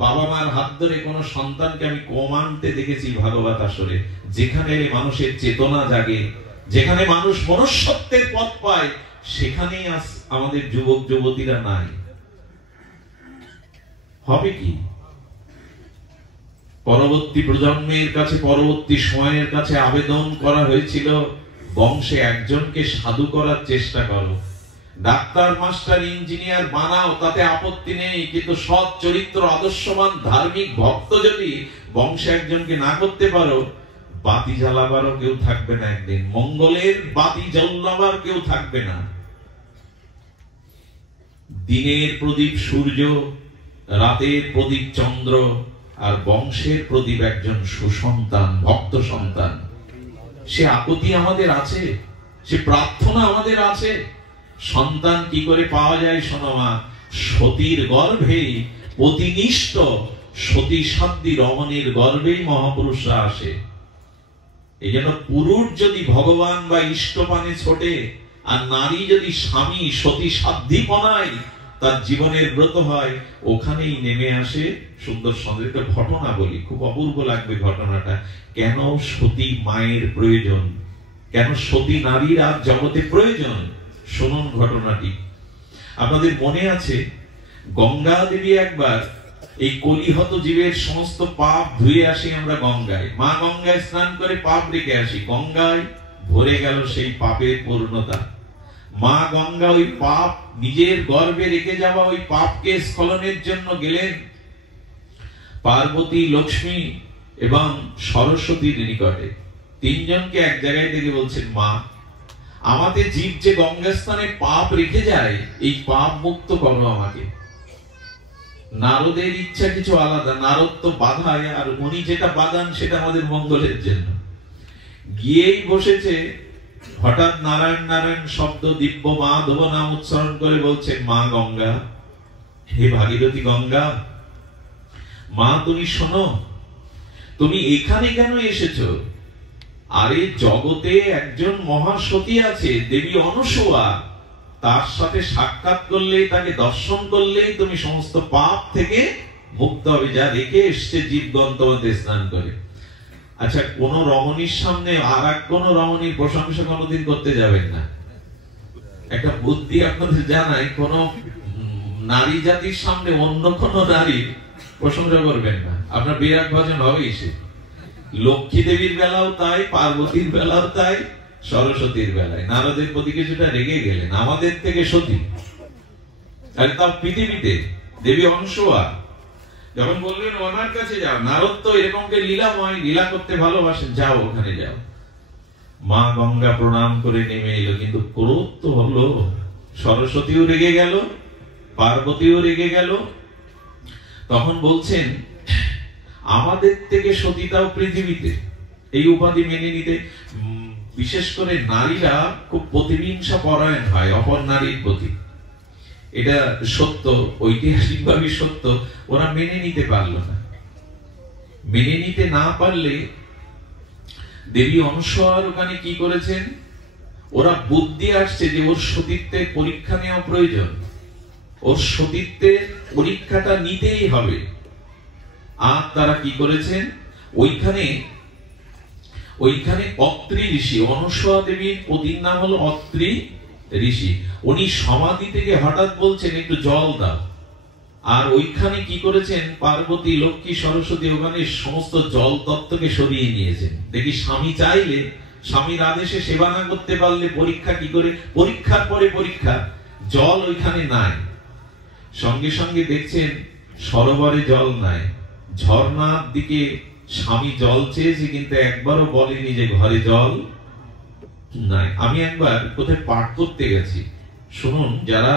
বাবা মার হাত ধরে কোন সন্তানকে আমি কম আনতে দেখেছি ভাগবত আসরে, যেখানে মানুষের চেতনা জাগে, যেখানে মানুষ মনুষ্যত্বের পথ পায়, সেখানেই আমাদের যুবক যুবতীরা নাই। হবে কি? পরবর্তী প্রজন্মের কাছে, পরবর্তী সময়ের কাছে আবেদন করা হয়েছিল, বংশে একজনকে সাধু করার চেষ্টা করো, ডাক্তার মাস্টার ইঞ্জিনিয়ার বানাও, তাতে আপত্তি নেই, কিন্তু সৎ চরিত্র আদর্শবান ধার্মিক ভক্ত যদি বংশে একজনকে না করতে পারো, বাতি জ্বালাবারও কেউ থাকবে না, একদিন মঙ্গলের বাতি জ্বালাবার কেউ থাকবে না। দিনের প্রদীপ সূর্য, রাতের প্রদীপ চন্দ্র, আর বংশের প্রদীপ একজন সুসন্তান, ভক্ত সন্তান। সে আকুতি আমাদের আছে, সে প্রার্থনা আমাদের আছে। সন্তান কি করে পাওয়া যায় শোনো মা, সতীর গর্ভে অতিনিষ্ঠ সতী সাধ্বী রমণীর গর্ভেই মহাপুরুষরা আসে। এই জন্য পুরুষ যদি ভগবান বা ইষ্টপানে ছোটে, আর নারী যদি স্বামী সতী সাধ্যিপনায় তার জীবনের ব্রত হয়, ওখানেই নেমে আসে সুন্দর সুন্দর একটা ঘটনা বলি, খুব অপূর্ব লাগবে ঘটনাটা। কেন সতী মায়ের প্রয়োজন, কেন সতী নারীর আর জগতে প্রয়োজন, শুনুন ঘটনাটি। আপনাদের মনে আছে গঙ্গা দেবী একবার এই কলিহত জীবের সমস্ত পাপ ধুয়ে আসি আমরা গঙ্গায়, মা গঙ্গায় স্নান করে পাপ রেখে আসি, গঙ্গায় ভরে গেল সেই পাপের পূর্ণতা। মা গঙ্গা ওই পাপ নিজের গর্ভে রেখে যাওয়া ওই পাপকে স্খলনের জন্য গেলেন পার্বতী, লক্ষ্মী এবং সরস্বতীর নিকটে। তিনজনকে এক জায়গায় থেকে বলছেন, মা আমাদের জীব যে গঙ্গা স্থানে পাপ রেখে যায়, এই পাপ মুক্ত করো আমাকে। নারদের ইচ্ছা কিছু আলাদা, নারদ তো বাধায়, আর উনি যেটা বাধান সেটা আমাদের মঙ্গলের জন্য। গিয়েই বসেছে, হঠাৎ নারায়ণ নারায়ণ শব্দ, দিব্য মাধব নাম উচ্চারণ করে বলছেন, মা গঙ্গা, হে ভাগীরথী গঙ্গা, মা তুমি শোনো, তুমি এখানে কেন এসেছো? আরে জগতে একজন মহাসতী আছে, দেবী অনসূয়া, তার সাথে সাক্ষাৎ করলেই, তাকে দর্শন করলেই তুমি সমস্ত পাপ থেকে মুক্ত হবে, যা রেখে এসছে জীবগণ তোমাদের স্নান করে। আচ্ছা, কোন রমণীর সামনে আর এক কোন রমণীর প্রশংসা কোনদিন করতে যাবেন না। একটা বুদ্ধি আপনাদের জানাই, কোন নারী জাতির সামনে অন্য কোন নারীর প্রশংসা করবেন না, আপনার বিরাট ভজন হবেই। সে লক্ষ্মী দেবীর বেলাও তাই, পার্বতীর বেলাও তাই, সরস্বতীর বেলায়। নারদের প্রতি কিছুটা রেগে গেলেন, আমাদের থেকে সতী, আর তার পৃথিবীতে দেবী অনসূয়া যখন বললেন ওনার কাছে যাও, নারদ তো এরকমকে লীলাময়, লীলা করতে ভালোবাসেন, যাও ওখানে যাও। মা গঙ্গা প্রণাম করে নেমে এলো, কিন্তু ক্রোধ তো হলো, সরস্বতীও রেগে গেল, পার্বতীও রেগে গেল। তখন বলছেন, আমাদের থেকে সতীতাও পৃথিবীতে, এই উপাধি মেনে নিতে। বিশেষ করে নারীরা খুব প্রতিহিংসা পরায়ণ হয় অপর নারীর প্রতি, এটা সত্য, ঐতিহাসিকভাবে সত্য। ওরা মেনে নিতে পারলো না। মেনে নিতে না পারলে দেবী অনসূয়ার ওখানে কি করেছেন, ওরা বুদ্ধি আসছে যে ওর সতীত্বের পরীক্ষা নেওয়া প্রয়োজন, ওর সতীত্বের পরীক্ষাটা নিতেই হবে। আর তারা কি করেছেন, ওইখানে অত্রি ঋষি, অনসূয়া দেবীর পতির নাম হলো অত্রি ঋষি, উনি সমাধি থেকে হঠাৎ বলছেন একটু জল দাও। আর ওইখানে কি করেছেন, পার্বতী, লক্ষ্মী, সরস্বতী ওখানে সমস্ত জল তত্ত্বকে সরিয়ে নিয়েছেন। দেখি স্বামী চাইলে, স্বামীর আদেশে সেবা না করতে পারলে পরীক্ষা কি করে, পরীক্ষার পরে পরীক্ষা, জল ওইখানে নাই। সঙ্গে সঙ্গে দেখছেন সরোবরে জল নাই, ঝর্ণার দিকে স্বামী জল চেয়েছে, কিন্তু একবারও বলেনি যে ঘরে জল নাই। আমি একবার কোথায় পাঠ করতে গেছি, শুনুন, যারা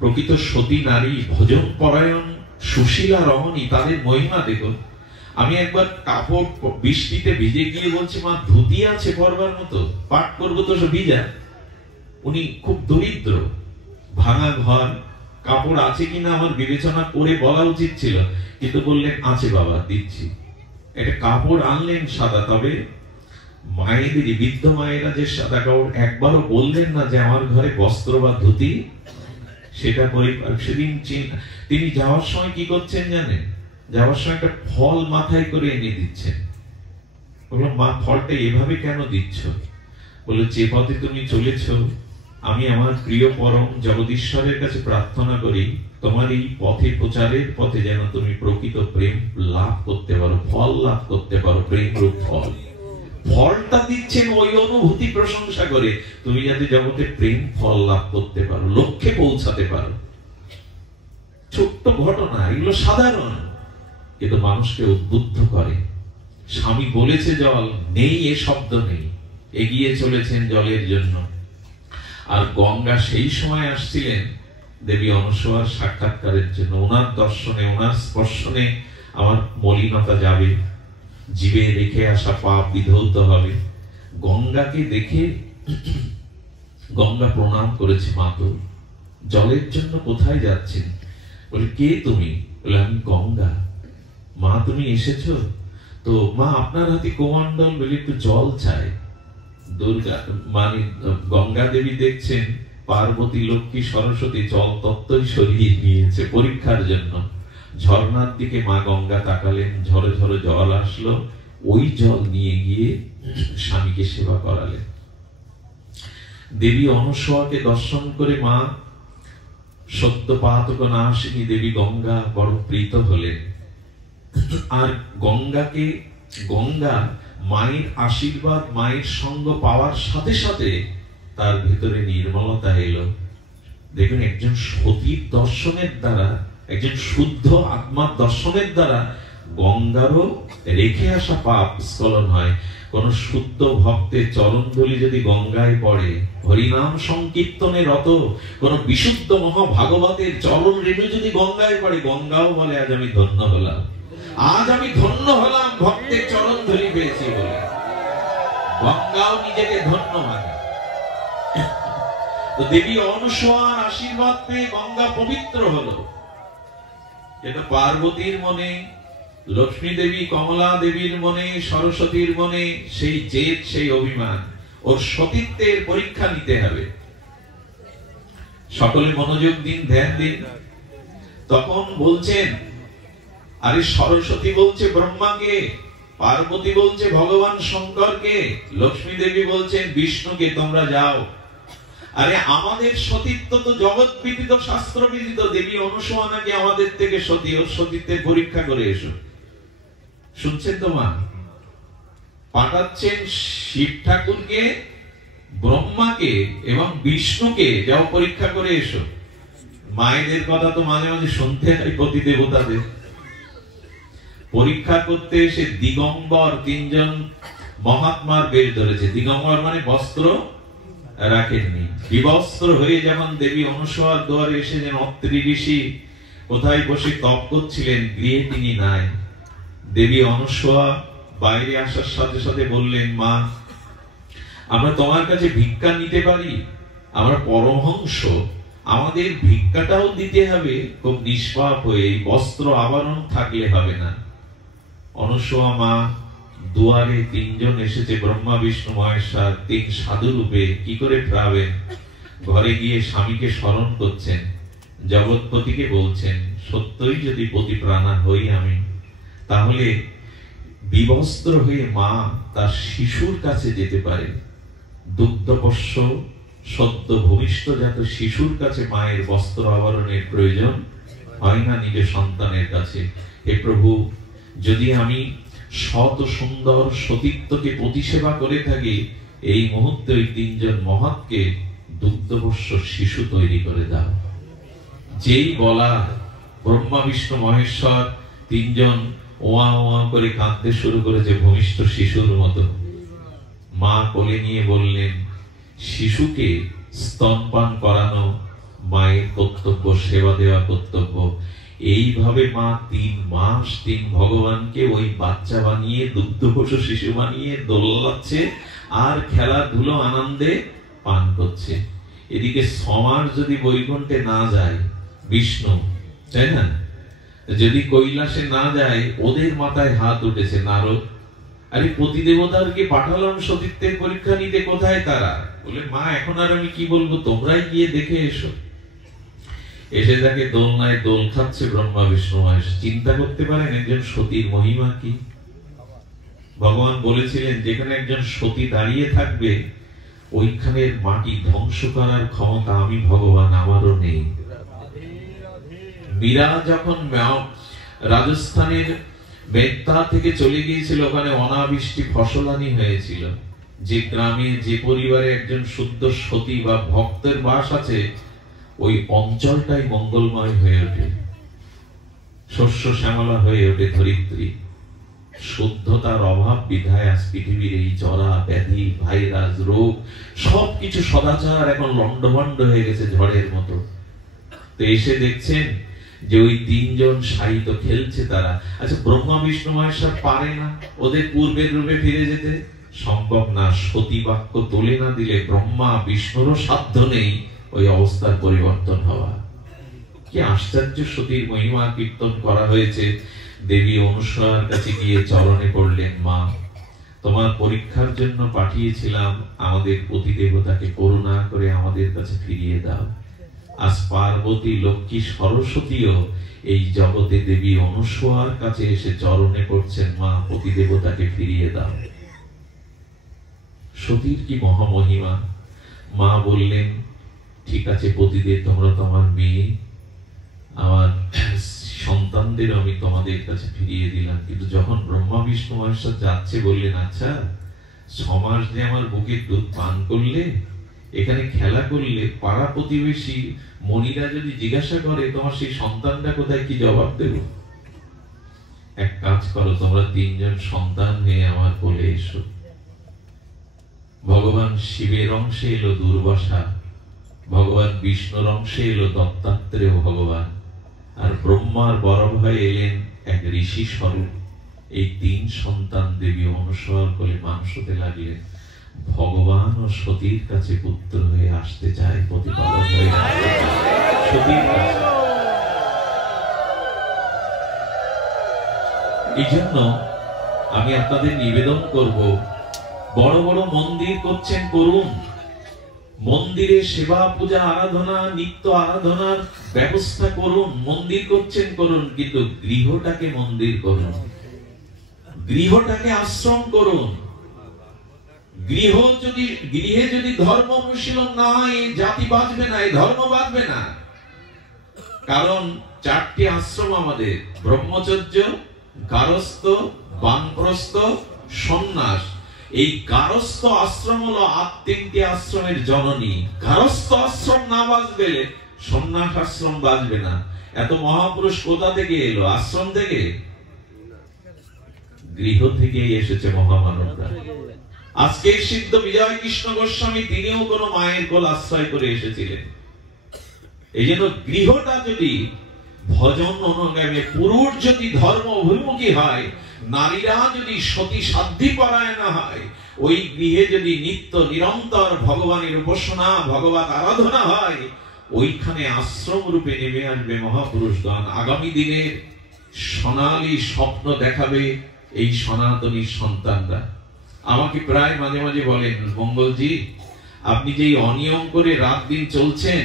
প্রকৃত সতী নারী, ভজন পরায়ণ, সুশীলা রমণী, তাদের মহিমা দেখুন। আমি একবার কাপড় বৃষ্টিতে ভিজে গিয়ে বলছি, মা ধুতি আছে পরবার মতো, পাঠ করবো তো সব ভিজা। উনি খুব দরিদ্র, ভাঙা ঘর, কাপড় আছে কিনা আমার বিবেচনা করে বলা উচিত ছিল, কিন্তু বললেন আছে বাবা, দিচ্ছি। একটা কাপড় আনলেন সাদা, তবে মায়েদেরই, বৃদ্ধ মায়েরা যে সাদা কাপড়, একবারও বললেন না যে আমার ঘরে বস্ত্র বা ধুতি, সেটা সেদিন তিনি যাওয়ার সময় কি করছেন জানেন? যাওয়ার সময় একটা ফল মাথায় করে এনে দিচ্ছেন। বললাম, মা ফলটা এভাবে কেন দিচ্ছ? বলে, যে পথে তুমি চলেছ, আমি আমার প্রিয় পরম জগদীশ্বরের কাছে প্রার্থনা করি তোমার এই পথে, প্রচারের পথে যেন তুমি প্রকৃত প্রেম লাভ করতে পারো, ফল লাভ করতে পারো, প্রেম রূপ ফল। ফলটা দিচ্ছেন ওই অনুভূতি প্রশংসা করে, তুমি যাতে জগতে প্রেম ফল লাভ করতে পারো, লক্ষ্যে পৌঁছাতে পারো। ছোট্ট ঘটনা, এগুলো সাধারণ, কিন্তু মানুষকে উদ্বুদ্ধ করে। স্বামী বলেছে জল নেই, এ শব্দ নেই, এগিয়ে চলেছেন জলের জন্য। আর গঙ্গা সেই সময় আসছিলেন দেবী অনসূয়ার সাক্ষাৎকারের জন্য। ওনার দর্শনে, ওনার স্পর্শনে আমার মলিনতা যাবে, জীবে রেখে আসা পাপ বিধৌত হবে। গঙ্গাকে দেখে গঙ্গা প্রণাম করেছে, মা তো জলের জন্য কোথায় যাচ্ছেন? বলে, কে তুমি? বলে, আমি গঙ্গা। মা তুমি এসেছো তো? মা আপনার হাতে কোমণ্ডল, বলে একটু জল চাই। দুর্গা মানে গঙ্গা দেবী দেখছেন পার্বতী, লক্ষ্মী, সরস্বতী জল তত্ত্বই সরিয়ে নিয়েছে পরীক্ষার জন্য। ঝর্ণার দিকে মা গঙ্গা তাকালেন, ঝরে ঝরে জল আসলো, ওই জল নিয়ে গিয়ে স্বামীকে সেবা করালেন। দেবী অনসূয়াকে দর্শন করে মা সত্যপাতক নাশিনী দেবী গঙ্গা বড় প্রীত হলেন। আর গঙ্গা মায়ের আশীর্বাদ, মায়ের সঙ্গ পাওয়ার সাথে সাথে তার ভিতরে নির্মলতা এলো। দেখুন, একজন সতীর দর্শনের দ্বারা, একজন শুদ্ধ আত্মার দর্শনের দ্বারা গঙ্গারও রেখে আসা পাপ স্খলন হয়। কোন শুদ্ধ ভক্তের চরণধূলি যদি গঙ্গায় পড়ে, হরিনাম সংকীর্তনে রত কোন বিশুদ্ধ মহাভাগবতের চরণ রেণু যদি গঙ্গায় পড়ে, গঙ্গাও বলে আজ আমি ধন্য হলাম, আজ আমি ধন্য হলাম ভক্তের চরণ ধরি পেয়েছি বলে। গঙ্গাও নিজেকে ধন্য মানে। তো দেবী অনসূয়ার আশীর্বাদ পেয়ে গঙ্গা পবিত্র হলো। যেটা পার্বতীর মনে, লক্ষ্মী দেবী, কমলা দেবীর মনে, সরস্বতীর মনে সেই জেদ, সেই অভিমান, ওর সতীত্বের পরীক্ষা নিতে হবে। সকলে মনোযোগ দিন, ধ্যান দিন। তখন বলছেন, আরে সরস্বতী বলছে ব্রহ্মাকে, পার্বতী বলছে ভগবান শঙ্করকে, লক্ষ্মী দেবী বলছেন বিষ্ণুকে, তোমরা যাও। আরে আমাদের সতীত্ব তো জগৎ বিদিত, শাস্ত্র বিদিত। দেবী অনসূয়া নাকি আমাদের থেকে সতী, ওর সতীত্বের পরীক্ষা করে এসো। শুনছেন তো মা? পাঠাচ্ছেন শিব ঠাকুরকে, ব্রহ্মাকে এবং বিষ্ণুকে, যাও পরীক্ষা করে এসো। মায়েদের কথা তো মাঝে মাঝে শুনতে হয় পতি দেবতাদের। পরীক্ষা করতে এসে দিগম্বর তিনজন মহাত্মার বেশ ধরেছে। দিগম্বর মানে বস্ত্র রাখেননি, বিবস্ত্র হয়ে যেমন দেবী অনসূয়ার দুয়ারে এসেছেন। অত্রি ঋষি কোথায় বসে তপ করছিলেন, গৃহে তিনি নাই। দেবী অনসূয়া বাইরে আসার সাথে সাথে বললেন, মা আমরা তোমার কাছে ভিক্ষা নিতে পারি, আমরা পরমহংস, আমাদের ভিক্ষাটাও দিতে হবে খুব নিষ্পাপ হয়ে, বস্ত্র আবরণ থাকলে হবে না। অনসূয়া মা দুয়ারে তিনজন এসেছে, ব্রহ্মা বিষ্ণু মহেশ্বর, তিন সাধু রূপে, কি করে পাবেন? ঘরে গিয়ে স্বামীকে স্মরণ করছেন, জগৎপতিকে বলছেন, সত্যই যদি পতি প্রাণা হই আমি, তাহলে বিবস্ত্র হয়ে মা তার শিশুর কাছে যেতে পারে। দুগ্ধপোষ্য সদ্য ভূমিষ্ঠজাত শিশুর কাছে মায়ের বস্ত্র আবরণের প্রয়োজন হয় না নিজ সন্তানের কাছে। হে প্রভু, যদি আমি সৎ সুন্দর সতীত্বকে প্রতিসেবা করে থাকি, এই মুহূর্তে ওই তিনজন মহৎকে দুগ্ধপোষ্য শিশু তৈরি করে দাও। যেই বলা, ব্রহ্মা বিষ্ণু মহেশ্বর তিনজন ওয়া ওয়া করে কাঁদতে শুরু করেছে ভূমিষ্ঠ শিশুর মতো। মা কোলে নিয়ে বললেন, শিশুকে স্তনপান করানো মায়ের কর্তব্য, সেবা দেওয়া কর্তব্য। এইভাবে মা 3 মাস 3 ভগবানকে ওই বাচ্চা বানিয়ে, দুগ্ধপোষ্য শিশু বানিয়ে দোলাচ্ছে আর খেলাধুলো আনন্দে পান করছে। এদিকে 6 মাস যদি বৈকুণ্ঠে না যায়, বিষ্ণু, তাই না? যদি কৈলাসে না যায়, ওদের মাথায় হাত উঠেছে নারদ। আরে পতিদেবতারকে পাঠালাম সতীত্বের পরীক্ষা নিতে, কোথায় তারা? বলে মা এখন আর আমি কি বলবো, তোমরাই গিয়ে দেখে এসো। এসে তাকে দোলনায় দোল খাচ্ছে ব্রহ্মা বিষ্ণু মহেশ। চিন্তা করতে পারেন একজন সতীর মহিমা কি? ভগবান বলেছিলেন যেখানে একজন সতী দাঁড়িয়ে থাকবে, ওইখানের মাটি ধ্বংস করার ক্ষমতা আমি ভগবান, আমারও নেই। মীরা যখন রাজস্থানের বেত্তা থেকে চলে গিয়েছিল, ওখানে অনাবৃষ্টি ফসলানি হয়েছিল। যে গ্রামে যে পরিবারে একজন শুদ্ধ সতী বা ভক্তের বাস আছে, ওই অঞ্চলটাই মঙ্গলময় হয়ে ওঠে, শস্য শ্যামলা হয়ে ওঠে ধরিত্রী। শুদ্ধতার অভাব বিধায় আজ পৃথিবীর এই জরা ব্যাধি, ভাইরাস, রোগ সবকিছু সদাচার এখন লন্ডভন্ড হয়ে গেছে ঝড়ের মতো। তো এসে দেখছেন যে ওই তিনজন সাহিত্য খেলছে তারা। আচ্ছা, ব্রহ্মা বিষ্ণু মহেশ্বর পারে না ওদের পূর্বের রূপে ফিরে যেতে? সম্ভব না। সতী বাক্য তোলে না দিলে ব্রহ্মা বিষ্ণুরও সাধ্য নেই ওই অবস্থার পরিবর্তন হওয়া। কি আশ্চর্য সতীর মহিমা কীর্তন করা হয়েছে। দেবী অনুসূয়ার কাছে গিয়ে চরণে পড়লেন, মা তোমার পরীক্ষার জন্য পাঠিয়েছিলাম, আমাদের পতিদেবতাকে করুণা করে আমাদের কাছে ফিরিয়ে দাও। আজ পার্বতী, লক্ষ্মী, সরস্বতীও এই জগতে দেবী অনুসূয়ার কাছে এসে চরণে পড়ছেন, মা পতিদেবতাকে ফিরিয়ে দাও। সতীর কি মহামহিমা। মা বললেন, ঠিক আছে পতিদেব, তোমরা তো আমার মেয়ে, আমার সন্তানদের আমি তোমাদের কাছে ফিরিয়ে দিলাম। কিন্তু যখন ব্রহ্মা বিষ্ণু মহেশ্বর যাচ্ছে, বললেন, আচ্ছা 6 মাস যে আমার বুকের দুধ পান করলে, এখানে খেলা করলে, পাড়া প্রতিবেশী মনিরা যদি জিজ্ঞাসা করে তোমার সেই সন্তানটা কোথায়, কি জবাব দেব? এক কাজ করো, তোমরা 3 জন সন্তান হয়ে আমার কোলে এসো। ভগবান শিবের অংশে এলো দুর্বাসা, ভগবান বিষ্ণুর অংশে এলো দত্তাত্রেয় ভগবান, আর ব্রহ্মার বড় ভাই এলেন এক ঋষি স্বরূপ। এই 3 সন্তান দেবী অনুসূয়ার কোলে মানুষ হতে লাগলেন। ভগবান ও সতীর কাছে পুত্র হয়ে আসতে চায়, প্রতিপালক হয়ে সতীর কাছে। এই জন্য আমি আপনাদের নিবেদন করব, বড় বড় মন্দির করছেন, করুন। মন্দিরে সেবা, পূজা, আরাধনা, নিত্য আরাধনার ব্যবস্থা করুন। মন্দির করছেন, করুন, কিন্তু গৃহটাকে মন্দির করুন, গৃহটাকে আশ্রম করুন। গৃহে যদি ধর্ম অনুশীলন না হয়, জাতি বাঁচবে না, এই ধর্ম বাঁচবে না। কারণ 4টি আশ্রম আমাদের: ব্রহ্মচর্য, গারস্থ, বানপ্রস্থ, সন্ন্যাস। এই গারস্থ আশ্রম হলো 3টি আশ্রমের জননী। গারস্থ আশ্রম না বাঁচবে, সন্ন্যাস আশ্রম বাঁচবে না। এত মহাপুরুষ কোথা থেকে এলো? আশ্রম থেকে, গৃহ থেকে এসেছে মহামানবরা। আজকে সিদ্ধ বিজয় কৃষ্ণ গোস্বামী, তিনিও কোন মায়ের কোল আশ্রয় করে এসেছিলেন। এই জন্য গৃহটা যদি ভজন অনুগামী, পুরুষ যদি ধর্ম অভিমুখী হয়, নারীরা যদি সতী সাধ্যি পরায়ণা হয়, ওই গৃহে যদি নিত্য নিরন্তর ভগবানের উপাসনা, ভগবত আরাধনা হয়, ওইখানে আশ্রম রূপে নেমে আসবে মহাপুরুষগণ। আগামী দিনের সোনালী স্বপ্ন দেখাবে এই সনাতনী সন্তানরা। আমাকে প্রায় মাঝে মাঝে বলেন, মঙ্গলজি আপনি যেই অনিয়ম করে রাত দিন চলছেন,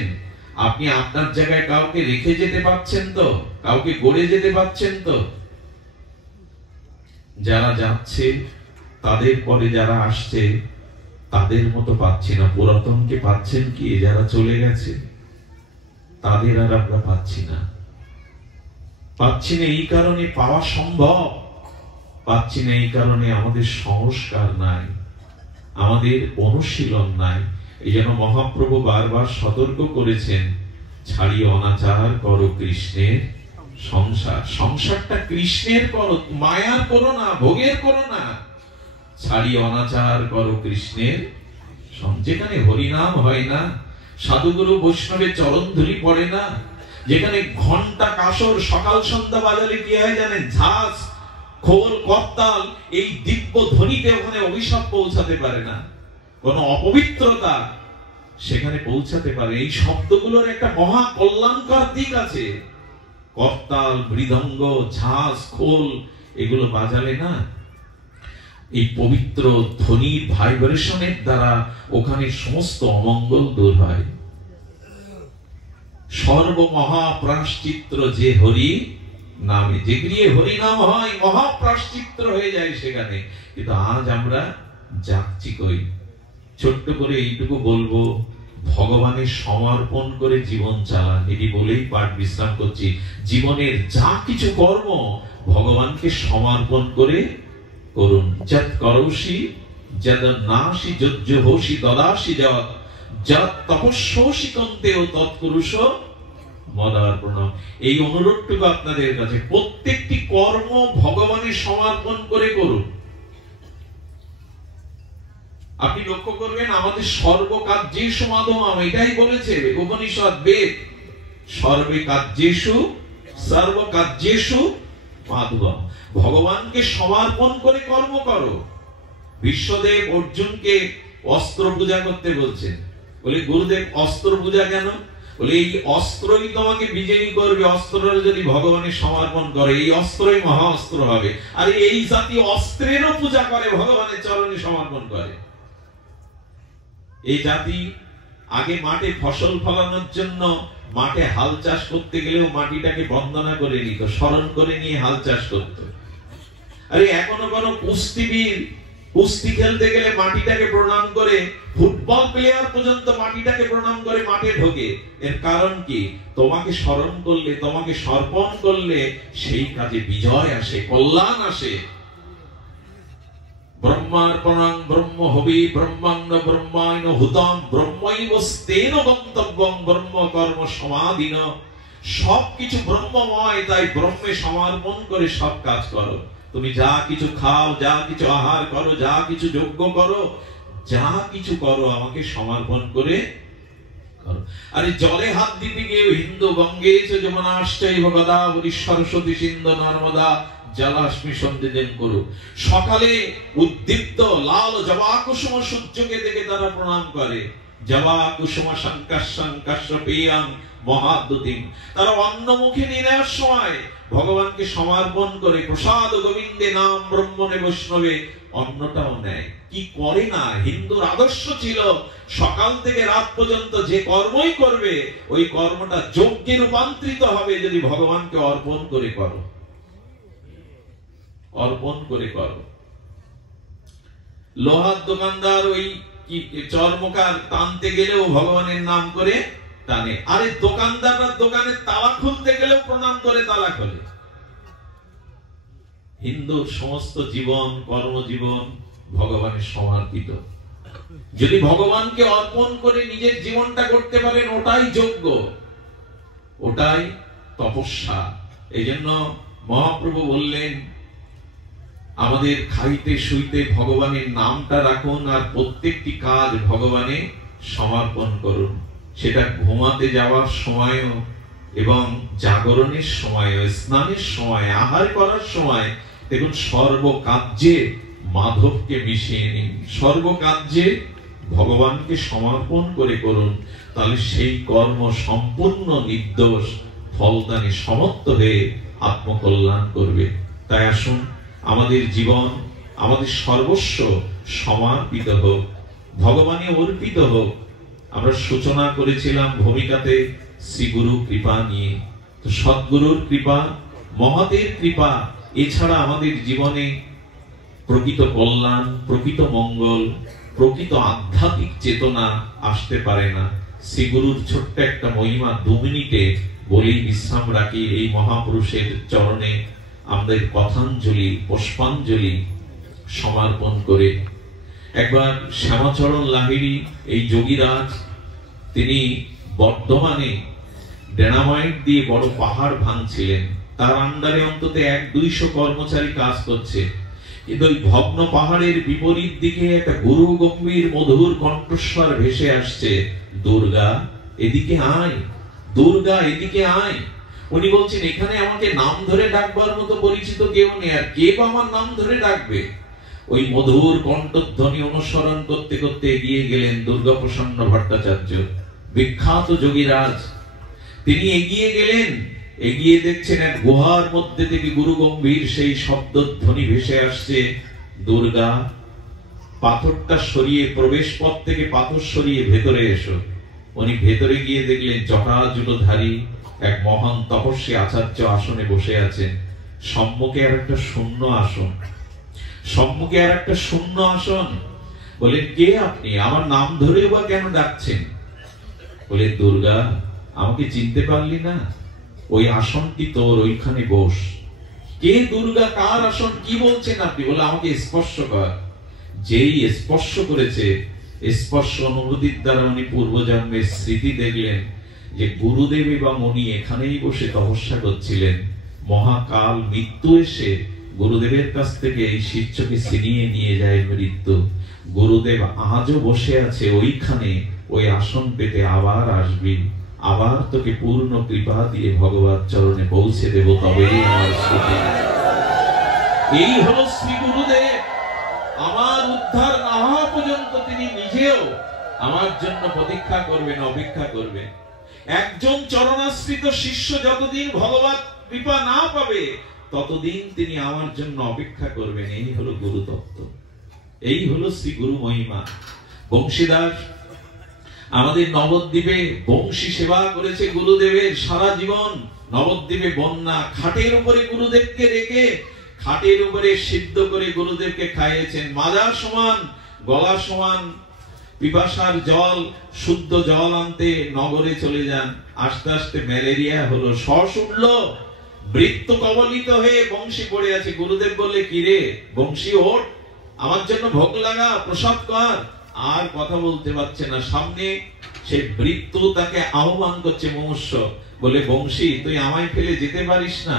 আপনি আপনার জায়গায় কাউকে রেখে যেতে পারছেন তো? কাউকে গড়ে যেতে পারছেন তো? যারা যাচ্ছে তাদের পরে যারা আসছে তাদের মতো পাচ্ছি না। পুরাতনকে পাচ্ছেন কি? যারা চলে গেছে তাদের আর আমরা পাচ্ছি না। পাচ্ছি না এই কারণে, পাওয়া সম্ভব, পাচ্ছি না এই কারণে আমাদের সংস্কার নাই, আমাদের অনুশীলন নাই। এই জন্য মহাপ্রভু বারবার সতর্ক করেছেন, ছাড়িয়ে অনাচার করো কৃষ্ণের সংসার। সংসারটা কৃষ্ণের করো, মায়ার করো না, ভোগের করো না। ছাড়িয়ে অনাচার করো কৃষ্ণের। যেখানে হরিনাম হয় না, সাধুগুরু বৈষ্ণবের চরণ ধুলি পড়ে না, যেখানে ঘন্টা কাসর সকাল সন্ধ্যা বাজালে কি হয় জানেন? ঝাঁজ, খোল, করতাল, এই দিব্য ধ্বনিতে ওখানে অভিশাপ পৌঁছাতে পারে না। কোন অপবিত্রতা সেখানে পৌঁছাতে পারে। এই শব্দগুলোর একটা মহা কল্যাণকর দিক আছে। করতাল, মৃদঙ্গ, ঝাঁজ, খোল এগুলো বাজালে না, এই পবিত্র ধ্বনির ভাইব্রেশনের দ্বারা ওখানে সমস্ত অমঙ্গল দূর হয়। সর্বমহাপ্রাশ্চিত্র যে হরি নামে, যে গৃহে হরি নাম হয় মহাপ্রাশ্চিত্র হয়ে যায় সেখানে। কিন্তু আজ আমরা যাচ্ছি কই? ছোট্ট করে এইটুকু বলবো, ভগবানের সমর্পণ করে জীবন চালান। এটি বলেই পাঠ বিশ্রাম করছি। জীবনের যা কিছু কর্ম ভগবানকে সমর্পণ করে করুন। যৎ করৌষি যদন্নাসি যজ্জহোষি দদাসি যৎ যৎ তপস্যোষি কন্তেও তৎকুরুষ মদার্পণম। এই অনুরোধটুকু আপনাদের কাছে, প্রত্যেকটি কর্ম ভগবানের সমর্পণ করে করুন। আপনি লক্ষ্য করবেন আমাদের সর্বকার্যেষু মাধবম, এটাই বলেছে উপনিষদ বেদ, সর্বে কার্যেষু সর্বকার্যেষু মাধবম। ভগবানকে সমর্পণ করে কর্ম করো। বিশ্বদেব অর্জুনকে অস্ত্র পূজা করতে বলছেন। বলে গুরুদেব অস্ত্র পূজা কেন? বলে এই অস্ত্রই তোমাকে বিজয়ী করবে। অস্ত্রটা যদি ভগবানের সমর্পণ করে, এই অস্ত্রই মহা অস্ত্র হবে। আর এই জাতীয় অস্ত্রেরও পূজা করে, ভগবানের চরণে সমর্পণ করে। এই জাতি আগে মাঠে ফসল ফলানোর জন্য মাঠে হাল চাষ করতে গেলেও মাটিটাকে বন্দনা করে নিত, স্মরণ করে নিয়ে হাল চাষ করত। আরে এখনো কোন কুস্তিবীর কুস্তি খেলতে গেলে মাটিটাকে প্রণাম করে, ফুটবল প্লেয়ার পর্যন্ত মাটিটাকে প্রণাম করে মাঠে ঢোকে। এর কারণ কি? তোমাকে স্মরণ করলে, তোমাকে সমর্পণ করলে সেই কাজে বিজয় আসে, কল্যাণ আসে। ব্রহ্মার্পণং ব্রহ্ম হবি ব্রহ্মাণ্ড ব্রহ্মায়ন হুতম ব্রহ্মৈবস্তেন গন্তব্যং ব্রহ্ম কর্ম সমাধিন। সবকিছু ব্রহ্মময়, তাই ব্রহ্মে সমর্পণ করে সব কাজ করো। তুমি যা কিছু খাও, যা কিছু আহার করো, যা কিছু যজ্ঞ করো, যা কিছু করো আমাকে সমর্পণ করে করো। আরে জলে হাত দিতে গিয়ে হিন্দু গঙ্গে যমুনাশ্চৈব গোদাবরী সরস্বতী সিন্ধু নর্মদা জলাস্মি সন্ধিদেন করো। সকালে উদ্দীপ্ত লাল জবা কুসুম সূর্যকে দেখে তারা প্রণাম করে। জবা কুসুম শঙ্কাশ্য পেয়াং মহাদ্যুতিম। তারা অন্ন মুখে নিয়ে নেওয়ার সময় ভগবানকে সমর্পণ করে প্রসাদ গোবিন্দে নাম ব্রহ্মণে বৈষ্ণবে অন্নটাও নেয়। কি করে না? হিন্দুর আদর্শ ছিল সকাল থেকে রাত পর্যন্ত যে কর্মই করবে ওই কর্মটা যজ্ঞে রূপান্তরিত হবে যদি ভগবানকে অর্পণ করে করো, অর্পণ করে করো। লোহার দোকানদার ওই চর্মকার টানতে গেলেও ভগবানের নাম করে টানে। আরে দোকানদাররা দোকানের তালা খুলতে গেলেও প্রণাম করে তালা খোলে। হিন্দুর সমস্ত জীবন, কর্মজীবন ভগবানের সমর্পিত। যদি ভগবানকে অর্পণ করে নিজের জীবনটা করতে পারেন, ওটাই যজ্ঞ, ওটাই তপস্যা। এই জন্য মহাপ্রভু বললেন আমাদের খাইতে শুইতে ভগবানের নামটা রাখুন, আর প্রত্যেকটি কাজ ভগবানে সমর্পণ করুন। সেটা ঘুমাতে যাওয়ার সময়ও এবং জাগরণের সময়ও, স্নানের সময়, আহার করার সময় দেখুন সর্বকার্যে মাধবকে মিশিয়ে নিন, সর্বকার্যে ভগবানকে সমর্পণ করে করুন। তাহলে সেই কর্ম সম্পূর্ণ নির্দোষ, ফলদানে সমর্থ হয়ে আত্মকল্যাণ করবে। তাই আসুন আমাদের জীবন, আমাদের সর্বস্ব সমর্পিত হোক, ভগবানে অর্পিত হোক। আমরা সূচনা করেছিলাম ভূমিকাতে শ্রী গুরু কৃপা নিয়ে। তো সদ্গুরুর কৃপা, মহতের কৃপা এছাড়া আমাদের জীবনে প্রকৃত কল্যাণ, প্রকৃত মঙ্গল, প্রকৃত আধ্যাত্মিক চেতনা আসতে পারে না। শ্রী গুরুর ছোট্ট একটা মহিমা 2 মিনিটে বলেই বিশ্রাম রাখি। এই মহাপুরুষের চরণে আমাদের কথাঞ্জলি, পুষ্পাঞ্জলি সমর্পণ করে। একবার শ্যামাচরণ লাহিড়ী, এই যোগীরাজ, তিনি বর্ধমানে ডেনামাইট দিয়ে বড় পাহাড় ভাঙছিলেন। তার আন্ডারে অন্তত 100-200 কর্মচারী কাজ করছে। কিন্তু ওই ভগ্ন পাহাড়ের বিপরীত দিকে একটা গুরু গম্ভীর মধুর কণ্ঠস্বর ভেসে আসছে, দুর্গা এদিকে আয়, দুর্গা এদিকে আয়। উনি বলছেন এখানে আমাকে নাম ধরে ডাকবার মতো পরিচিত কেউ নেই, আর কে আমার নাম ধরে ডাকবে? ওই মধুর কণ্ঠধ্বনি অনুসরণ করতে করতে এগিয়ে গেলেন দুর্গাপ্রসন্ন ভট্টাচার্য, বিখ্যাত যোগীরাজ। তিনি এগিয়ে গেলেন, এগিয়ে দেখছেন এক গুহার মধ্যে থেকে গুরু গম্ভীর সেই শব্দধ্বনি ভেসে আসছে, দুর্গা পাথরটা সরিয়ে, প্রবেশ পথ থেকে পাথর সরিয়ে ভেতরে এসো। উনি ভেতরে গিয়ে দেখলেন জটাজুটোধারী এক মহান তপস্বী আচার্য আসনে বসে আছেন। সম্মুখে আর একটা শূন্য আসন, সম্মুখে আর একটা শূন্য আসন। বলে, কে আপনি? আমার নাম ধরেও বা কেন ডাকছেন? বলে, দুর্গা, আমাকে চিনতে পারলি না? ওই আসনটি তোর, ওইখানে বস। কে দুর্গা? কার আসন? কি বলছেন আপনি? বলে, আমাকে স্পর্শ কর। যেই স্পর্শ করেছে, স্পর্শ অনুভূতির দ্বারা উনি পূর্বজন্মের স্মৃতি দেখলেন যে গুরুদেব এবং উনি এখানেই বসে তপস্যা করছিলেন। মহাকাল মৃত্যু এসে গুরুদেবের কাছ থেকে এই শিষ্যকে ছিনিয়ে নিয়ে যায় মৃত্যু। গুরুদেব আজও বসে আছে ওইখানে, ওই আসন পেতে আবার আসবি, আবার তোকে পূর্ণ কৃপা দিয়ে ভগবত চরণে পৌঁছে দেব, তবেই আমার স্মৃতি। এই হলো শ্রী গুরুদেব। আমার উদ্ধার না হওয়া পর্যন্ত তিনি নিজেও আমার জন্য প্রতীক্ষা করবেন, অপেক্ষা করবেন। একজন চরণাশ্রিত শিষ্য যতদিন ভগবত কৃপা না পাবে ততদিন তিনি আমার জন্য অপেক্ষা করবেন। এই হলো গুরু তত্ত্ব, এই হলো শ্রী গুরু মহিমা। বংশীদাস আমাদের নবদ্বীপে বংশী সেবা করেছে গুরুদেবের সারা জীবন। নবদ্বীপে বন্যা, খাটের উপরে গুরুদেবকে রেখে, খাটের উপরে সিদ্ধ করে গুরুদেবকে খাইয়েছেন। মাজা সমান, গলা সমান পিপাসার জল, শুদ্ধ জল আনতে নগরে চলে যান। আস্তে আস্তে ম্যালেরিয়া হলো, শ্বাস উঠলো, বৃত্ত কবলিত হয়ে বংশী পড়ে আছে। গুরুদেব বললে, কি রে বংশী, ওঠ, আমার জন্য ভোগ লাগা, প্রসাদ কর। আর কথা বলতে পারছে না। সামনে সে বৃত্ত তাকে আহ্বান করছে মনুষ্য। বলে, বংশী, তুই আমায় ফেলে যেতে পারিস না,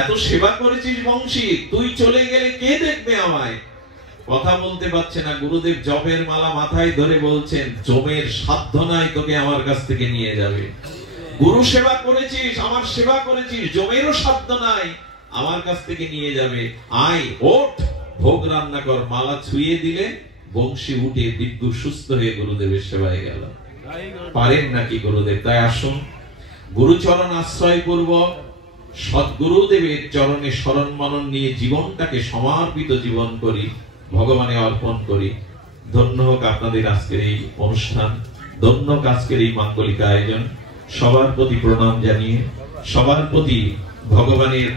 এত সেবা করেছিস বংশী, তুই চলে গেলে কে দেখবে আমায়? কথা বলতে পারছে না। গুরুদেব জপের মালা মাথায় ধরে বলছেন, জমের সাধ্য নাই তোকে আমার কাছ থেকে নিয়ে যাবে। গুরু সেবা করেছিস, আমার সেবা করেছিস, জমেরও সাধ্য নাই আমার কাছ থেকে নিয়ে যাবে। আয়, ওঠ, ভোগ রান্না কর। মালা ছুঁয়ে দিলে বংশী উঠে দিব্য সুস্থ হয়ে গুরুদেবের সেবায় গেল। পারেন নাকি গুরুদেব? তাই আসুন গুরুচরণ আশ্রয় পূর্বক সদ্গুরুদেবের চরণে শরণ মনন নিয়ে জীবনটাকে সমর্পিত জীবন করি, ভগবানে অর্পণ করি। ধন্য হোক আপনাদের আজকের এই অনুষ্ঠান, ধন্য হোক আজকের এই মাঙ্গলিক আয়োজন। সবার প্রতি প্রণাম জানিয়ে, সবার প্রতি ভগবানের